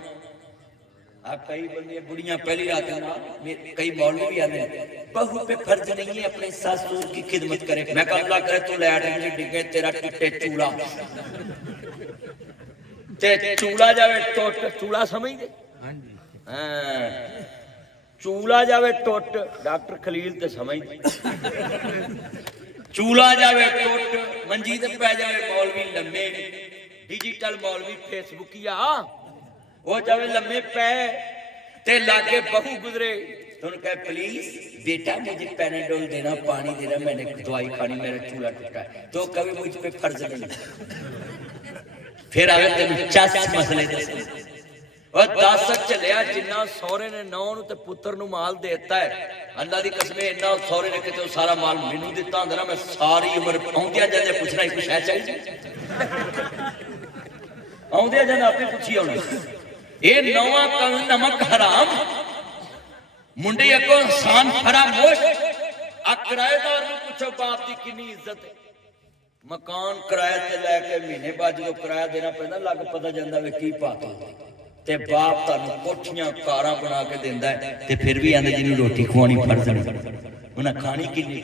आ कई बंदे बुढ़ियां पहली रात ना, कई मौलवी भी आते हैं बहू पे फर्ज नहीं है अपने सासुर की खिदमत करे। मैं कहा अल्लाह करे तू लैट्रिन में डिगे तेरा टुटे चूड़ा ते चूड़ा जावे टुट, चूड़ा समझ दे चूला जावे टुट, डॉक्टर खलील ते समझ चूला जावे टुट, मंजी ते पै जावे मौलवी लम्मे, डिजिटल मौलवी फेसबुकिया वो जावे लम्मे पै ते लागे बहू गुजरे तो कहे प्लीज बेटा मुझे पैनाडोल देना, पानी देना, मैंने दवाई खानी, मेरा चूला टूटा है। तो कभी मुझ पे फर्ज नहीं। फिर आवे तेन चस मसले दस और 10 चलिया जिन्ना सौरे ने नौ ते पुत्र नु माल देता है। अल्लाह दी कसम इन्ना सौरे ने किते सारा माल मैनू दिता हुंदा ना, मैं सारी उम्र आउंदिया जांदे पुछना ही कुछ है चाहिए आउंदिया जांदे आपे पुछी आउणा ये नौवां कानून नमक हराम मुंडे अगो इंसान फरामोश। आ किराएदार नू पूछो बाप दी कितनी इज्जत है। मकान किराए ते लैके महीने बाद जो किराया देना पैंदा लग पता जांदा वे की पाता ते बाप तुहानू कोठियां कारां बना के दिंदा है ते फिर भी आंदे जिन्नू रोटी खवानी फर्ज नहीं। उन्हें खानी किन्नी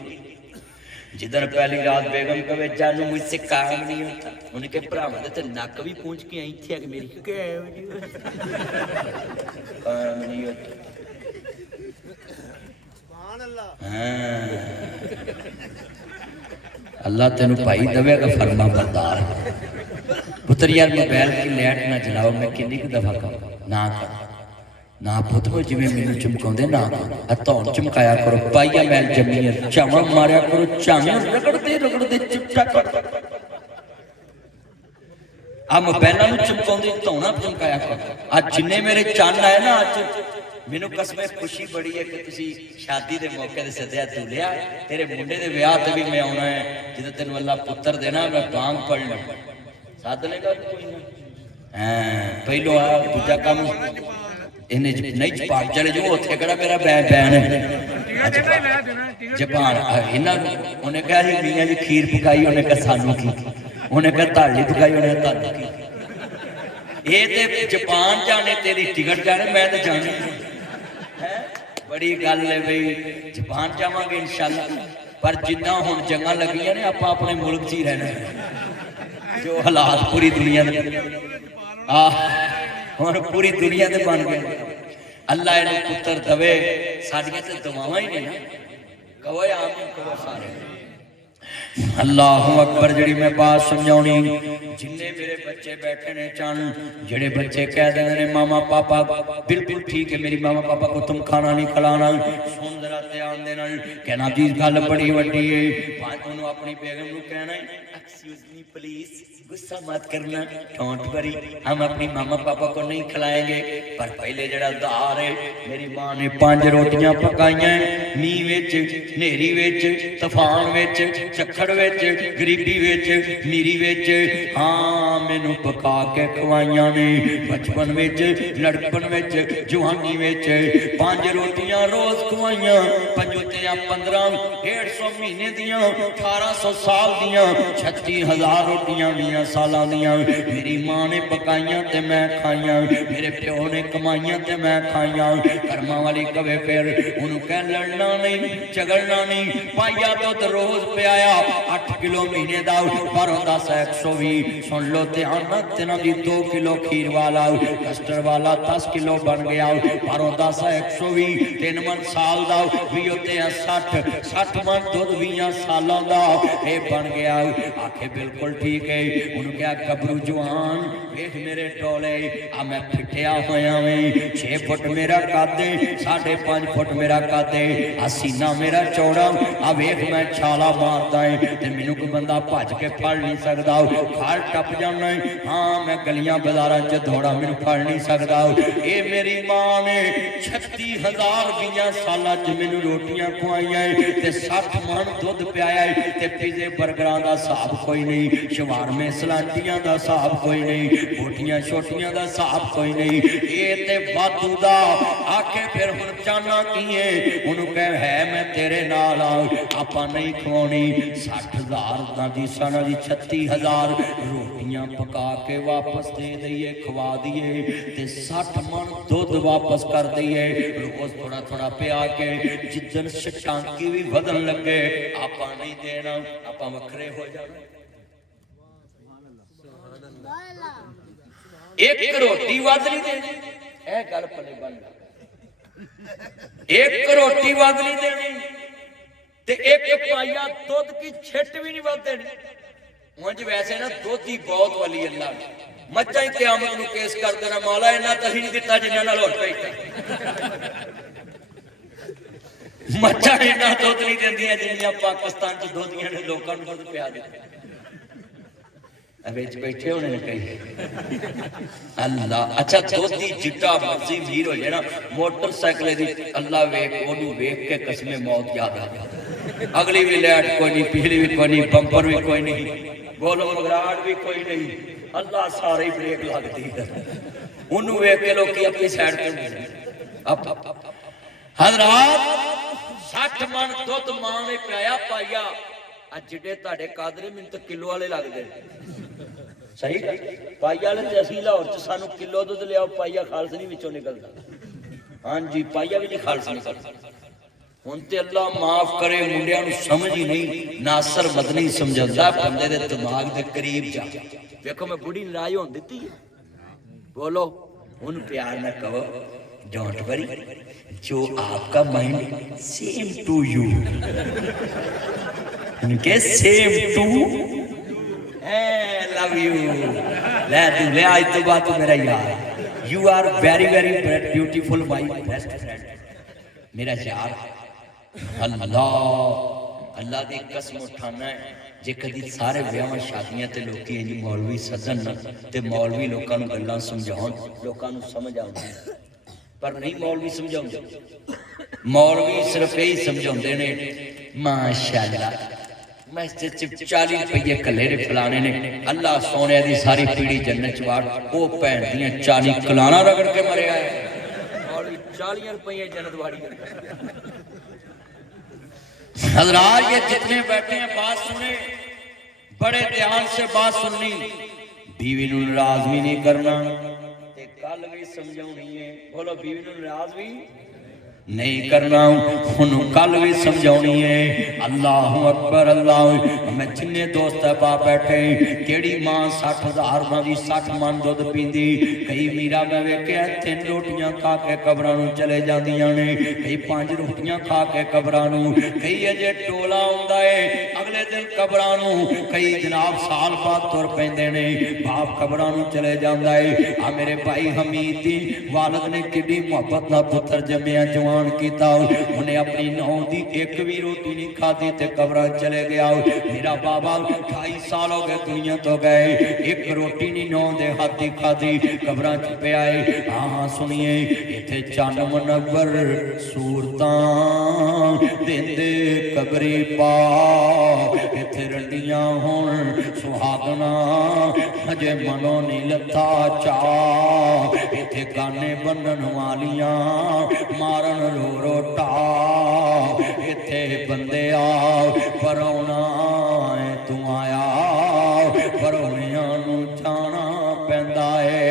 जिधर पहली रात बेगम कहे जानू मुझसे काम नहीं होता, उन्हें कहे भरावां दे ते नक भी पूंछ के आई थी कि मेरी काम नहीं होता। अल्लाह तेनू भाई देवेगा फरमा बरदार। पुत्र यार मोबाइल की लाइट ना जलाओ, मैं किन्नी की दफा कहूं ना करो ना पुत को जिवें मैनू चमकाउंदे ना करो। धौन चमकाया करो, पाइया मैल जमी है, चावा मारिया करो, चावे रगड़ते रगड़ते चिपटा कर। आ मोबाइलां नूं चमकाउंदे धौना चमकाया करो। अज जिन्ने मेरे चंद आए ना, अज मैनू कसम खुशी बड़ी है कि तुसी शादी के मौके ते सद्या दूल्हा तेरे मुंडे दे विआह ते भी मैं आउणा है। जदों तैनूं अल्लाह पुत्र देना मैं बांग पढ़ना सद लेगा कोई ना। पहलो आ दूजा काम इन्हें नहीं जपान चले जो उत्थे किहड़ा मेरा बैन है जपान। इन्हां उन्हें कहा मियां जी खीर पकाई, उन्हें कहा सानू की, उन्हें कहा ताली पकाई, उन्हें ताली की। ये ते जापान जाने तेरी टिकट जाने, मैं तो जाने है बड़ी गल है भाई। जापान जावांगे इंशाअल्लाह, पर जिन्ना हुण जंगा लगियां ने आपां अपने मुल्क च ही रहना। जो हालात पूरी दुनिया दे हुण पूरी दुनिया दे बन गए। अल्लाह इन्हूं पुत्र दवे, साडियां ते दुआवां ही ने ना। कहो आमीन कहो सारे। अल्लाहु अकबर। जिहड़ी मैं बात समझाउणी, जिन्ने मेरे बच्चे बैठे ने चन, जेड़े बच्चे कह देंगे ने मामा पापा बिल्कुल ठीक है, मेरी मामा पापा को तुम खाना नहीं खिलाना, सुन जरा ध्यान देना। कहना जी गल बड़ी वड्डी है। उन्होंने अपनी बेगम को कहना है एक्सक्यूज मी प्लीज, गुस्सा मत करना, डोंट वरी, हम अपनी मामा पापा को नहीं खिलाएंगे। पर पहले जड़ा उधार है, मेरी मां ने 5 रोटियां पकाइयां, मींह विच, नेरी विच, तूफान विच, झक्खड़ विच, गरीबी विच, मीरी विच, हाँ मैनू पका के खवाइयां ने। बचपन विच, लड़पन विच, जवानी विच 5 रोटियां रोज खवाइयां। 15 150 महीने दियां, 1800 साल दियां, 36,000 रोटियां दियां सालां दियां मेरी मां ने पकाइयां ते मैं खाइयां, मेरे प्यो ने कमाइयां ते मैं खाइयां। कर्मा वाली कवे फिर उन्होंने कह लड़ना नहीं, झगड़ना नहीं, पाइया दुध रोज पियाया, 8 किलो महीने का, पर 120। सुन लो ध्यान ना, 2 किलो खीर वाला, कस्टर वाला 10 किलो बन गया, पर 120। 3 मन साल का भी होते 60 मन दुध 20 सालों का ये बन गया। आखे बिल्कुल ठीक है। उन्होंने क्या गबरू जवान वेख मेरे टोले आ मैं फिटिया होया वे 6 फुट मेरा कद 5.5 फुट मेरा कद आ सीना मेरा चौड़ा आ वेख मैं छाला मारदा है ते मैनू कोई बंदा भज के फड़ नहीं सकदा खाल टप जाना है हाँ मैं गलियां बाजारां च दौड़ा मैनू फड़ नहीं सकदा ये मेरी मां ने 36,000 सालां च मैनू रोटियां खुआईयां ते 60 मन दुध पियाया ते पिज़े बर्गरां दा हिसाब कोई नहीं शवारमे सलांटियां दा हिसाब कोई नहीं बोटियां छोटियां दा हिसाब कोई नहीं ये ते वाधू दा आखे फिर हुण चाहना की है उन्होंने कह है मैं तेरे नाल आपां नहीं खवाउणी 60,000 दी साना दी 36,000 रोटियां पका के वापस दे दईए खवा दिए ते 60 मन दुध वापस कर दईए रोज थोड़ा थोड़ा पिया के जिदन छटांकी भी वधन लगे आपां नहीं देना आपां वखरे हो जाना एक रोटी वध नहीं देनी ए गल पले बन एक रोटी वध नहीं देनी ते एक पाइया दुध की छिट भी नहीं वध देनी उंज वैसे ना दुध ही बहुत वली अल्लाह मच्छा ही क़यामत नूं केस कर देना मौला इन्ना तही नहीं दिता जिन्हां नाल होर पैसा मच्छा इन्ना दुध नहीं देंदियां जिन्नियां पाकिस्तान च दोदियां ने लोकां नूं दुध पिया दिंदियां बैठे होने कई अल्लाह अच्छा दोधी चिट्टा मर्जी वीर हो जाना मोटरसाइकिल दी अल्लाह वेख ओनू वेख के कसमे मौत याद आ जाती अगली भी लाइट कोई नहीं पिछली भी कोई नहीं बंपर भी कोई नहीं बोलो घबराहट भी कोई नहीं अल्लाह सारी ब्रेक लगती है ओनू वेख के लोग अपनी साइड पे अब हजरात 60 मन दुध मां ने पिया पाइया जिडे तुहाडे कादरे मैनूं तो किलो वाले लगदे सही पाइया वाले ते असीं लाहौर च सानूं किलो दुध लियाओ पाइया खालस नहीं विचों निकलदा हाँ जी पाइया भी नहीं खालस निकलदा हुण ते अल्लाह माफ करे मुंडियां नूं समझ ही नहीं नासर मदनी समझांदा बंदे दे दिमाग दे करीब जा देखो मैं बुढ़ी नाराज होण दित्ती बोलो हुण प्यार ना कहो डोंट वरी जो आपका माइंड सेम टू यू उनके सेम टू लव यू ले आज तो बात मेरा यार you are very very beautiful my best friend मेरा यार अल्लाह अल्लाह दी कसम उठाना है जे कदी सारे विआहां शादियां ते लोकी इंज मौलवी सदन ते मौलवी लोकां नूं गल्लां समझाउण लोकां नूं समझ आउंदी पर नहीं मौलवी समझाउंदे मौलवी सिर्फ यही समझाउंदे ने माशाअल्लाह मैं 40 रुपये कले ने फलाने ने अल्लाह सोने दी सारी पीढ़ी जन्नत च वाड़ ओ भैन दियां 40 कलाना रगड़ के मरे आए मौलवी 40 रुपये जन्नत वाड़ी हजरात ये जितने बैठे हैं बात सुने बड़े ध्यान से बात सुननी बीवी नूं नाराज भी नहीं करना ते कल भी समझाउणी है बोलो बीवी नूं नाराज भी नहीं करना उन्होंने कल भी समझाउणी है अल्लाह अकबर अल्लाह मैं जिन्ने दोस्त पा बैठे केड़ी मां 60,000 दी 60 मन दुध पींदी कई मीरा मैं वेख्या 3 रोटियां खा के कबरां नूं चले जांदियां ने कई 5 रोटियां खा के कबरां नूं कई अजे टोला आउंदा है अगले दिन कबरां नूं कई जनाब साल बाद तुर पैंदे ने बाप कबरां नूं चले जांदा है आ मेरे भाई हमीद दी वालिद ने किड्डी मुहब्बत नाल पुत्र जम्मिया जवान किया उन्हें अपनी नौ दी एक भी रोटी नहीं खाधी ते कब्रां चले गया मेरा बाबा 28 साल हो गए दुनिया तो गए एक रोटी नहीं नौ दे हाथी खाधी कब्रां च पे आए हाँ सुनिए इथे चन मुनव्वर सूरतां देंदे कबरी पा इथे रंडियां हुण सुहागना हजे मनो नहीं लथा चा इथे गाने बनन वालियां मारन रो रोटा इथे बंदे आ परौना तू आया परौनियां नूं जाना पैंदा है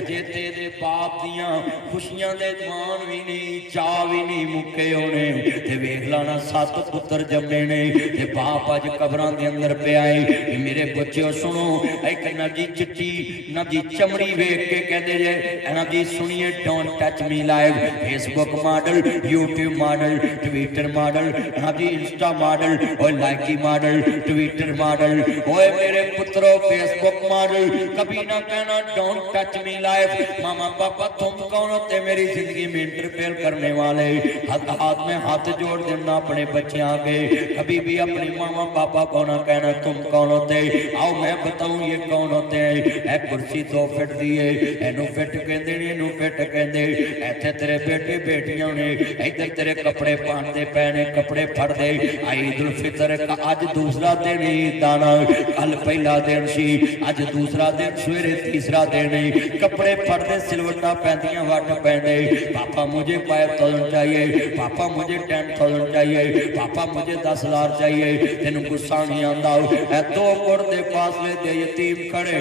अजे ते बच्चे दे बाप दियां खुशियां दे मान भी नहीं चाह भी नहीं मुक्के होने ते वेख लाना 7 पुत्र जम्मे ने ते बाप अज कबरां दे अंदर पिया है। मेरे बच्चों सुनो एक नदी चिट्टी नदी चमड़ी वेख के कहते जे इन्हां दी सुनिए don't touch me live Facebook model YouTube model Twitter model हाँ इंस्टा मॉडल और लाइकी मॉडल ट्विटर मॉडल ओए मेरे पुत्रों फेसबुक मॉडल कभी ना कहना डोंट टच मी लाइफ मामा पापा तुम कौन होते मेरी जिंदगी में इंटरफेयर करने वाले हाथ में हाथ जोड़ देना अपने बच्चे आगे कभी भी अपने मामा पापा को ना कहना तुम कौन होते आओ मैं बताऊं ये कौन होते हैं ए कुर्सी 2 फुट दी है एनू फिट कहंदे ने एनू फिट कहंदे इत्थे तेरे बेटे बेटियां ने इधर तेरे कपड़े पांदे पए ने कपड़े फड़दे आई ईद उल फितर अज दूसरा दिन ईद दा ना कल पहला दिन सी अज दूसरा दिन सवेरे तीसरा दिन कपड़े फड़ते सिलवटा पैंदियां वट पैंदे पापा मुझे 5,000 चाहिए पापा मुझे 10,000 चाहिए पापा मुझे 10 लाख चाहिए तेन गुस्सा नहीं आता है 2 फुट के फासले दे यतीम खड़े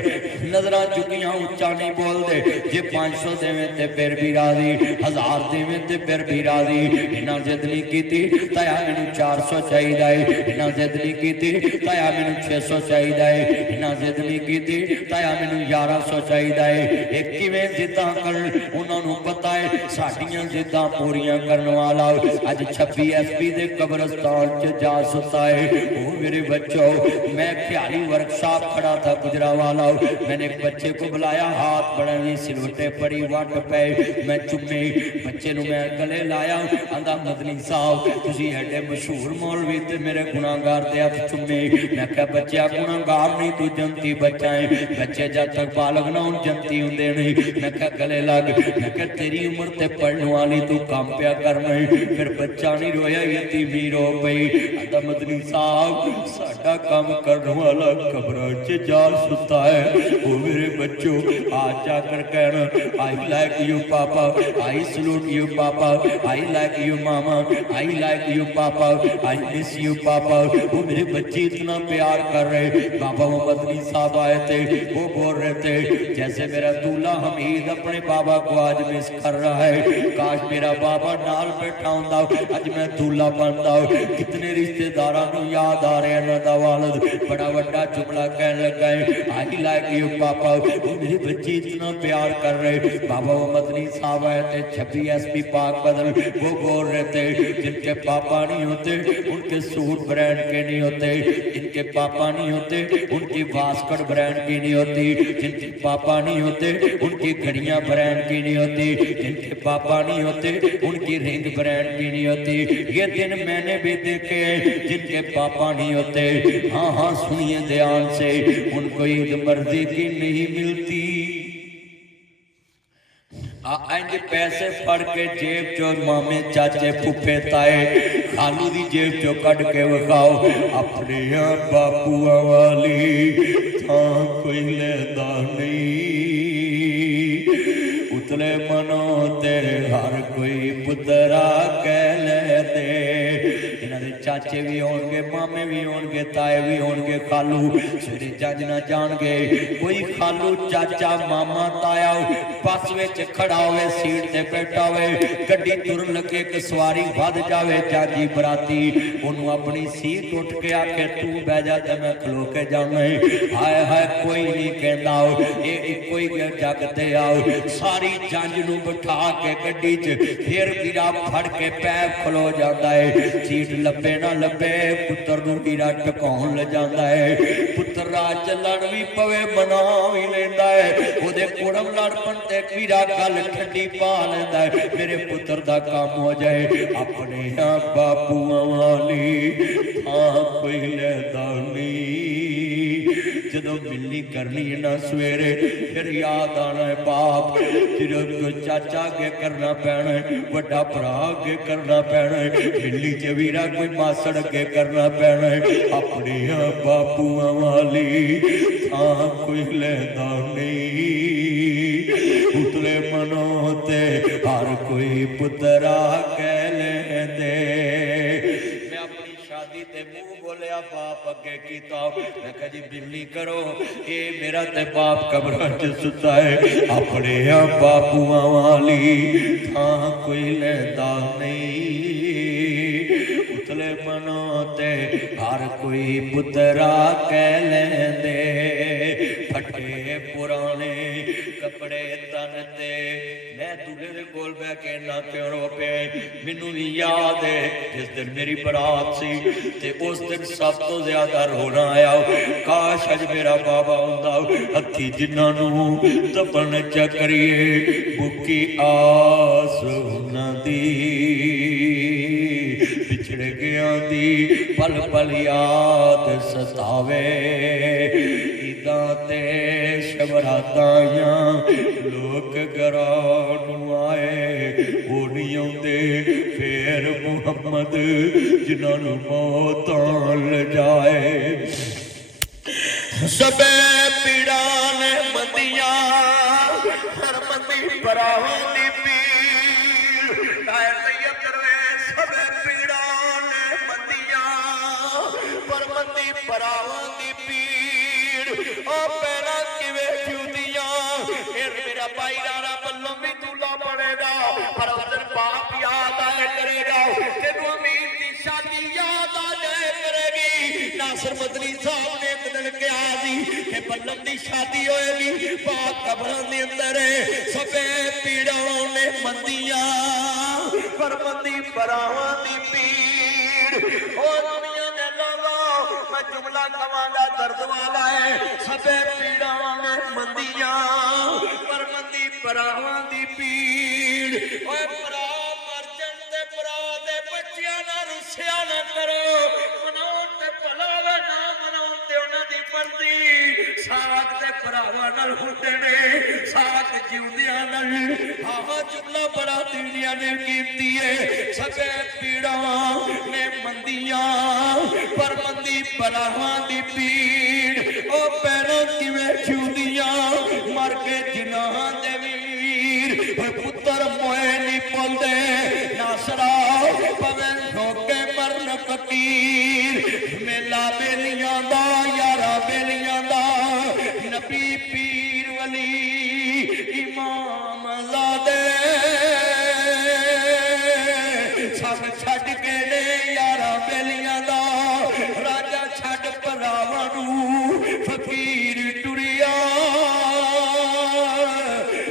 नजर झुकियां उच्चा नहीं बोलते जे 500 देवे ते फिर भी राजी 1000 देवे ते फिर भी राजी इन्ना जिद नहीं की ताया मैनू 400 चाहिए इन्ना जिद नहीं की ताया मैनू 600 चाहिए इन्ना जिद नहीं की ताया मैनू 1100 चाहिए है किवें जिद्दां कर उन्होंने पता है साडियां जिद्दां पूरियां करने वाला अज 26 SP दे कब्रिस्तान च जा सुता है ओ मेरे बच्चों मैं ख्याली वर्कशॉप खड़ा था गुजरावाला मैंने एक बच्चे को बुलाया हाथ बढ़ाने सिलवटे पड़ी वट पे मैं चुम्मे बच्चे नु मैं गले लाया आंदा मदनी साहब तुसी एडे मशहूर मौलवी ते मेरे गुनाहगार दे हथ चुम्मे मैं कहा बच्चा गुनाहगार नहीं तू जनती बच्चा है बच्चे जब तक बालग ना हों जनती होंदे नहीं मैं कहा गले लग मैं कहा तेरी उम्र ते पढ़ने वाली तू काम पिया करना फिर बच्चा नहीं रोया यतीमी रो पई आंदा मदनी साहब साडा काम करने वाला कब्रां च जा सुता है ओ मेरे बच्चों आज जाकर कहना आई लाइक यू पापा आई सलूट यू पापा I like you mama I like you पापा आई मिस यू पापा वो मेरे बच्चे इतना प्यार कर रहे बाबा वो मदनी साहब आए थे वो बोल रहे थे जैसे मेरा दूल्हा हमीद अपने बाबा को आज मिस कर रहा है काश मेरा बाबा नाल बैठा होंदा आज मैं दूल्हा बनदा कितने रिश्तेदारां नूं याद आ रहे इन्हां दा वालिद बड़ा वड्डा जुमला कहन लगा है आई लाइक यू पापा वो मेरे बच्चे इतना प्यार कर रहे बाबा वो मदनी साहब आए थे 26 SP पाक बदल वो बोल रहे थे जिनके पापा नहीं होते उनके सूट ब्रांड के नहीं होते जिनके पापा नहीं होते उनकी वास्कट ब्रांड की नहीं होती जिनके पापा नहीं होते उनकी घड़ियां ब्रांड की नहीं होती जिनके पापा नहीं होते उनकी रिंग ब्रांड की नहीं होती ये दिन मैंने भी देखे जिनके पापा नहीं होते हाँ हाँ सुनिए ध्यान से उनको ईद मर्जी की नहीं मिलती इंज पैसे फड़ के जेब चो मामे चाचे फुफे ताए खालू दी जेब चो कट के विखाओ अपने बापूआ वाली कोई लेदा नहीं उतले मनो ते हर कोई पुतरा कह ले दे चाचे भी होंगे मामे भी होंगे ताए भी होंगे खालू सवेरे जज ना जाणगे कोई खालू चाचा मामा ताया बस विच खड़ा होवे सीट ते बैठा होवे गड्डी तुरन लगे कि सवारी वध जावे चाची बराती ओनू अपनी सीट उठ के आके तू बह जा ते मैं खलो के जाना हाय हाय कोई नहीं कहंदा ये इको ही जग ते आओ सारी जंज नू बिठा के गड्डी च फिर वीरा फड़ के पैर खलो जाता है सीट लब्बे ना लब्बे पुत्र नूं वीरा टकाउण ले जांदा है पुत्र राज चलण भी पवे बना भी लैंदा है ओदे कोड़म लड़पण ते वीरा गल ठंडी पा लैंदा है मेरे पुत्र दा काम हो जाए अपने बापूआ वाली कोई लैंदा नहीं जदों मिलनी करनी है ना सवेरे फिर याद आना है बाप जो चाचा अगे करना पैना है बड़ा भरा अगे करना पैना है मिलनी च वीरा कोई मासड़ अगे करना पैना है अपने बापूआ वाली कोई लैंदा नहीं उतले मनो ते हर कोई पुतरा कह लेंदे मैं अपनी शादी ते मुंह बोलिया मेरा बाप अगे कीता। मैं कहा जी बिल्ली करो, ये मेरा ते बाप कब्रां च सुता है, अपने बापूआ वाली थां कोई लैंदा नहीं। उतले मनो ते हर कोई पुत्रा कह लेंदे, फटे पुराने कपड़े तन ते। मैं दूल्हे दे कोल बैठ के ना क्यों रो पे, मैनू भी याद है जिस दिन मेरी बरात सी ते उस दिन सब तो ज्यादा रोना आया। काश अज मेरा बाबा हुंदा हथी जिन्हां तपन चकरिए बुकी आस उन्हां दी, पिछड़ गया दी पल पल याद सतावे। ईदां ते शबरातां लोग घरां नूं आए, वो नहीं आउंदे फिर मुहम्मद जिन्हां नूं मौत ले जाए। सबे पीड़ा ने मंदिया हर मंदी भरावां दी पीड़, सबे पीड़ा ने मंदिया पर मंदी भरावां दी पीड़। ओ पैरा किवें छूदियां मेरा भाई राणा बल्लों भी दूल्हा बनेगा, पर उधर बाप याद आया करेगा, तेनू अमीर की शादी याद आ जाए करेगी। नासिर मदनी साहब ने एक दिन कहा सी कि बल्लम की शादी होएगी, बाप कब्रां दे अंदर है। सबे पीड़ां ने मंदियां पर मंदी भरावां दी पीड़। ओ दुनिया दे लोगों मैं जुमला कवांगा दर्द वाला है। सबे पीड़ां ने मंदियां पर मंदी भरावां दी पीड़। ओए भरा मर जाण ते भरा दे बच्चियां नाल रुसिया ना करो, मनाउण ते भलावे ना मनाउण ते उन्हां दी मर्जी। साथ ते भरावां नाल हुंदे ने, साथ जिउंदियां नाल। हाँ जुमला बड़ा दुनिया ने कीमती है। सबे पीड़ां ने मंदियां पर मंदी भरावां दी पीड़। ओ पैरों किवें छूदियां मर के जिन्हां दे वीर। पुत्र मोए नहीं बोलदे नासरा पवे धोके मरन फकीर। मेला बेलियां दा यारा बेलियां दा, नबी पीर वली इमाम ज़ादे सब छड्ड के ने यारा बेलियां दा। राजा छड्ड भरावां नूं फकीर टुरिया,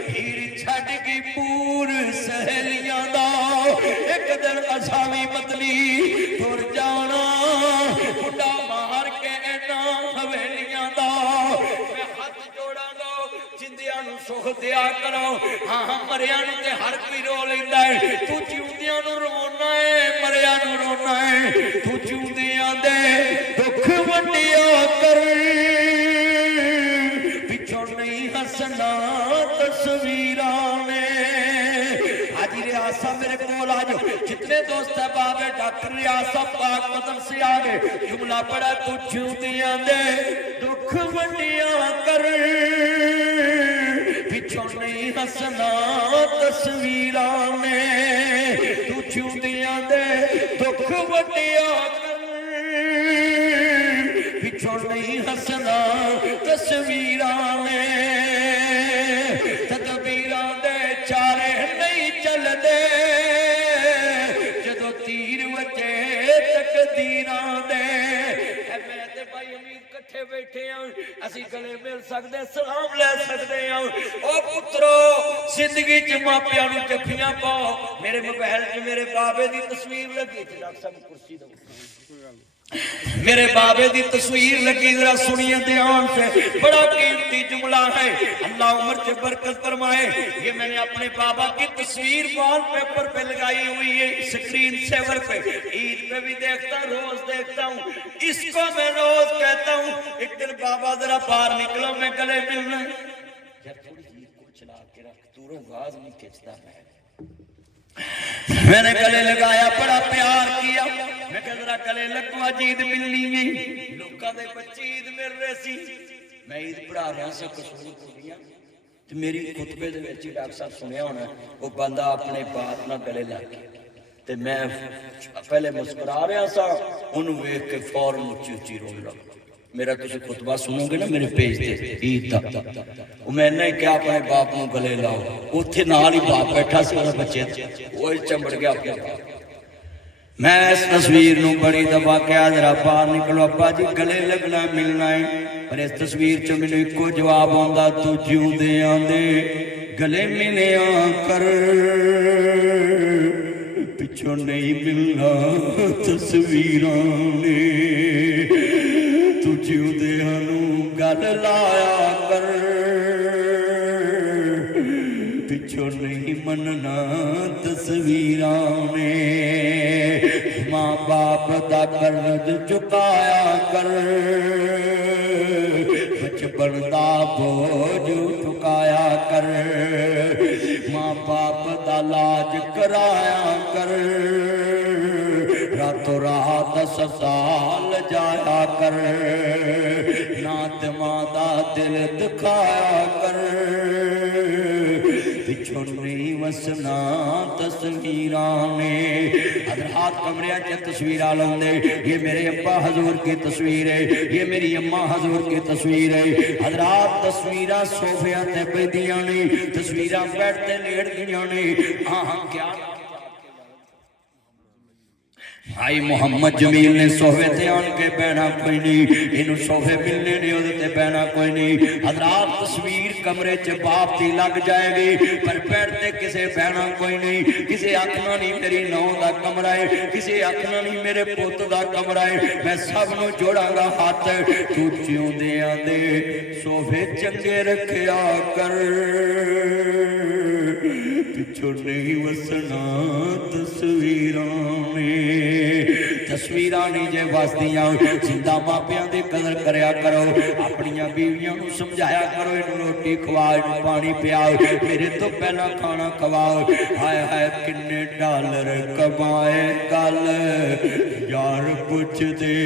हीर छड्ड की पूर सहेलियां दा। एक दिन असां भी मतली तुर जाना, मुंडा मार के इन्हां हवेलियां दा। मैं हथ जोड़ांगा जिंदियां नूं सुख दिया करो। हाँ मरिया नूं ते हर कोई रो लैंदा है, तू जिउंदियां नूं रोना है, मरिया नूं रोना है। तू जिउंदियां दे दुख वंडिया कर, पिछों नहीं हसना तस्वीरां ने। हाजी रियाज साहब मेरे कोल आ जाओ, जितने दोस्त है बाबे डॉक्टर रियाज साहब पाक मदन से आ गए। जुमला पड़ा तू जिउंदियां दे दुख वंडिया कर, पिछों नहीं हसना तस्वीरां ने। तू जिउंदियां दे दुख वंडिया कर, पिछों नहीं हसना तस्वीरां ने। तदबीरां दे चारे नहीं चलदे, जदों तीर वजे तकदीरां दे। मैं ते भाई अमीर इकट्ठे बैठे हैं, असी गले मिल सकते, सलाम ले सकते हैं। ओ पुत्रो जिंदगी च मापियां नूं जफ्फियां पाओ। मेरे मोबाइल च मेरे बाबे की तस्वीर लगी, डॉक्टर साहब कुर्सी दो, मेरे बाबे की तस्वीर लगी, जरा सुनिए ध्यान से। बड़ा कीमती जुमला है, अल्लाह उम्र से बरकत फरमाए। ये मैंने अपने बाबा की तस्वीर वॉलपेपर पे लगाई हुई है, स्क्रीन सेवर पे। ईद पे भी देखता हूँ, रोज देखता हूँ, इसको मैं रोज कहता हूँ। एक दिन बाबा जरा बाहर निकलो, मैं गले मिलना। यार थोड़ी ईद को चला के रख, दूरों आवाज नहीं खिंचता। मैंने गले लगाया, बड़ा प्यार किया। मैं जरा गले लगवा ईद मिलनी है। लोगों के बच्चे ईद मिल रहे सी, मैं ईद पढ़ा रहा सा कसूर कुड़ियां। मेरी खुतबे दे विच डॉक्टर साहब सुनिया होना, वो बंदा अपने बाप नाल गले लग गया। ते मैं पहले मुस्कुरा रहा सा, उन्होंने वेख के फौरन उच्ची उच्ची रोन लग। मेरा तुम खुतबा सुनोगे ना मेरे पेज से ईद का, मैंने क्या अपने बाप को गले लाओ, उत्थे नाल ही बाप बैठा से बच्चे वो चंबड़ गया अपने बाप। मैं इस तस्वीर नूं बड़ी दफा क्या जरा बाहर निकलो अब्बा जी गले लगना मिलना है, पर इस तस्वीर च मैनूं इक्को जवाब आंदा, तू जिउंदे आंदे गले मिलिया कर, पिछों नहीं मिलना तस्वीरां ने, तू जिउंदियां नूं गल लाया कर, पिछों नहीं मनना तस्वीरां ने, माँ बाप दा कर्ज चुकाया कर, बचपन दा बोझ चुकाया कर, माँ बाप दा लाज कराया कर, रातों रात अस्पताल जाया कर, नात माँ दा दिल दुखाया कर, पिछों नहीं वसना तस्वीरां ने। हजरात कमरे च तस्वीर लाउंदे, ये मेरे अब्बा हजूर की तस्वीर है, ये मेरी अम्मा हजूर की तस्वीर है। हजरात तस्वीरां सोफिया ते पैदियां ने, तस्वीरां बेड ते लेटदियां ने। हाँ क्या भाई मोहम्मद जमील ने सोफे ते आन के बहना कोई नहीं, इनू सोफे मिलने ने उहदे ते बहना कोई नहीं। हजरात तस्वीर कमरे च बाप दी लग जाएगी, पर बेड ते किसे बहना कोई नहीं, किसे आखना नहीं मेरी नौ दा कमरा है, किसे आखना नहीं मेरे पुत दा कमरा है। मैं सब नू जोड़ांगा हाथ, तू जिउंदियां दे सोफे चंगे रखिया कर, पिछों नहीं वसना तस्वीरां में। तस्वीरां नहीं जे वसदियां, जिंदा मापियां दी कदर करया करो, अपनियां बीवियां नूं समझाया करो, इनू रोटी खवाओ, इनू पानी पियाओ, मेरे तो पहला खाना खवाओ। हाय हाय किन्ने डॉलर कमाए कल यार पुछदे,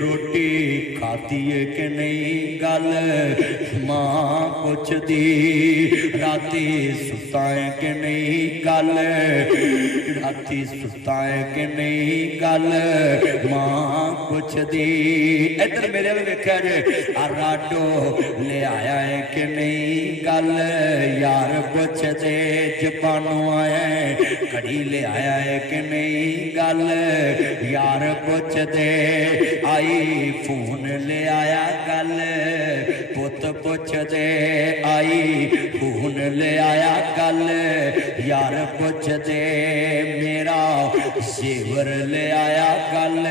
रोटी खाती है कि नहीं गल मां पुछदी, राती सुता है कि नहीं गल, राती सुता है कि नहीं गल मां पुछदी। इधर मेरे वाल वेख्या जे, राडो ले आया है कि नहीं गल यार पुछदे, जपानों आया है घड़ी ले आया है कि नहीं गल यार पुछदे, आई फोन ले आया गल पुत पुछदे, आई फोन ले आया गल यार पुछदे, मेरा जेवर ले आया गल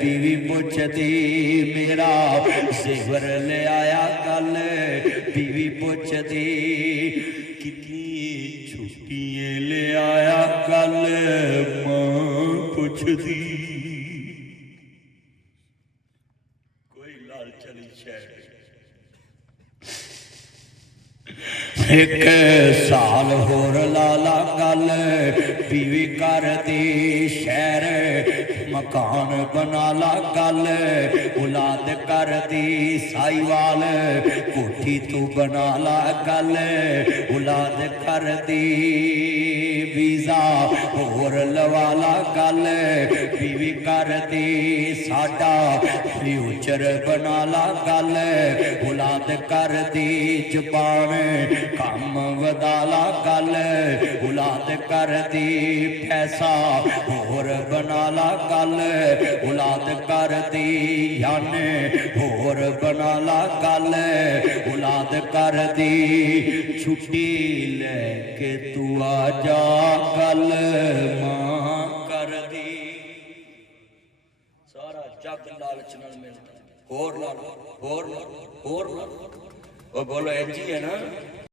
बीवी पुछदी, मेरा जेवर ले आया गल बीवी पुछदी, कितनी छुट्टियां ले आया गल मां पुछदी। कोई लाल चली शहर एक साल होर लाला गल बीवी कर दी शहर, मकान बना ला गल औलाद कर दी साईवाल, कोठी तू बना ला गल औलाद कर दी, वीजा होर लवाला गल बीवी कर दी, साडा फ्यूचर बना ला गल औलाद कर दी, जबान काम वदाला गल औलाद कर दी, पैसा होर बनाला गल औलाद कर दी, याने होर बनाला गल औलाद कर दी, छुट्टी लेके तू आ जा गल मां कर दी। सारा जग लालच नाल मिलदा, होर ला लो होर ला लो होर ला लो, वो बोलो इंज ही है ना।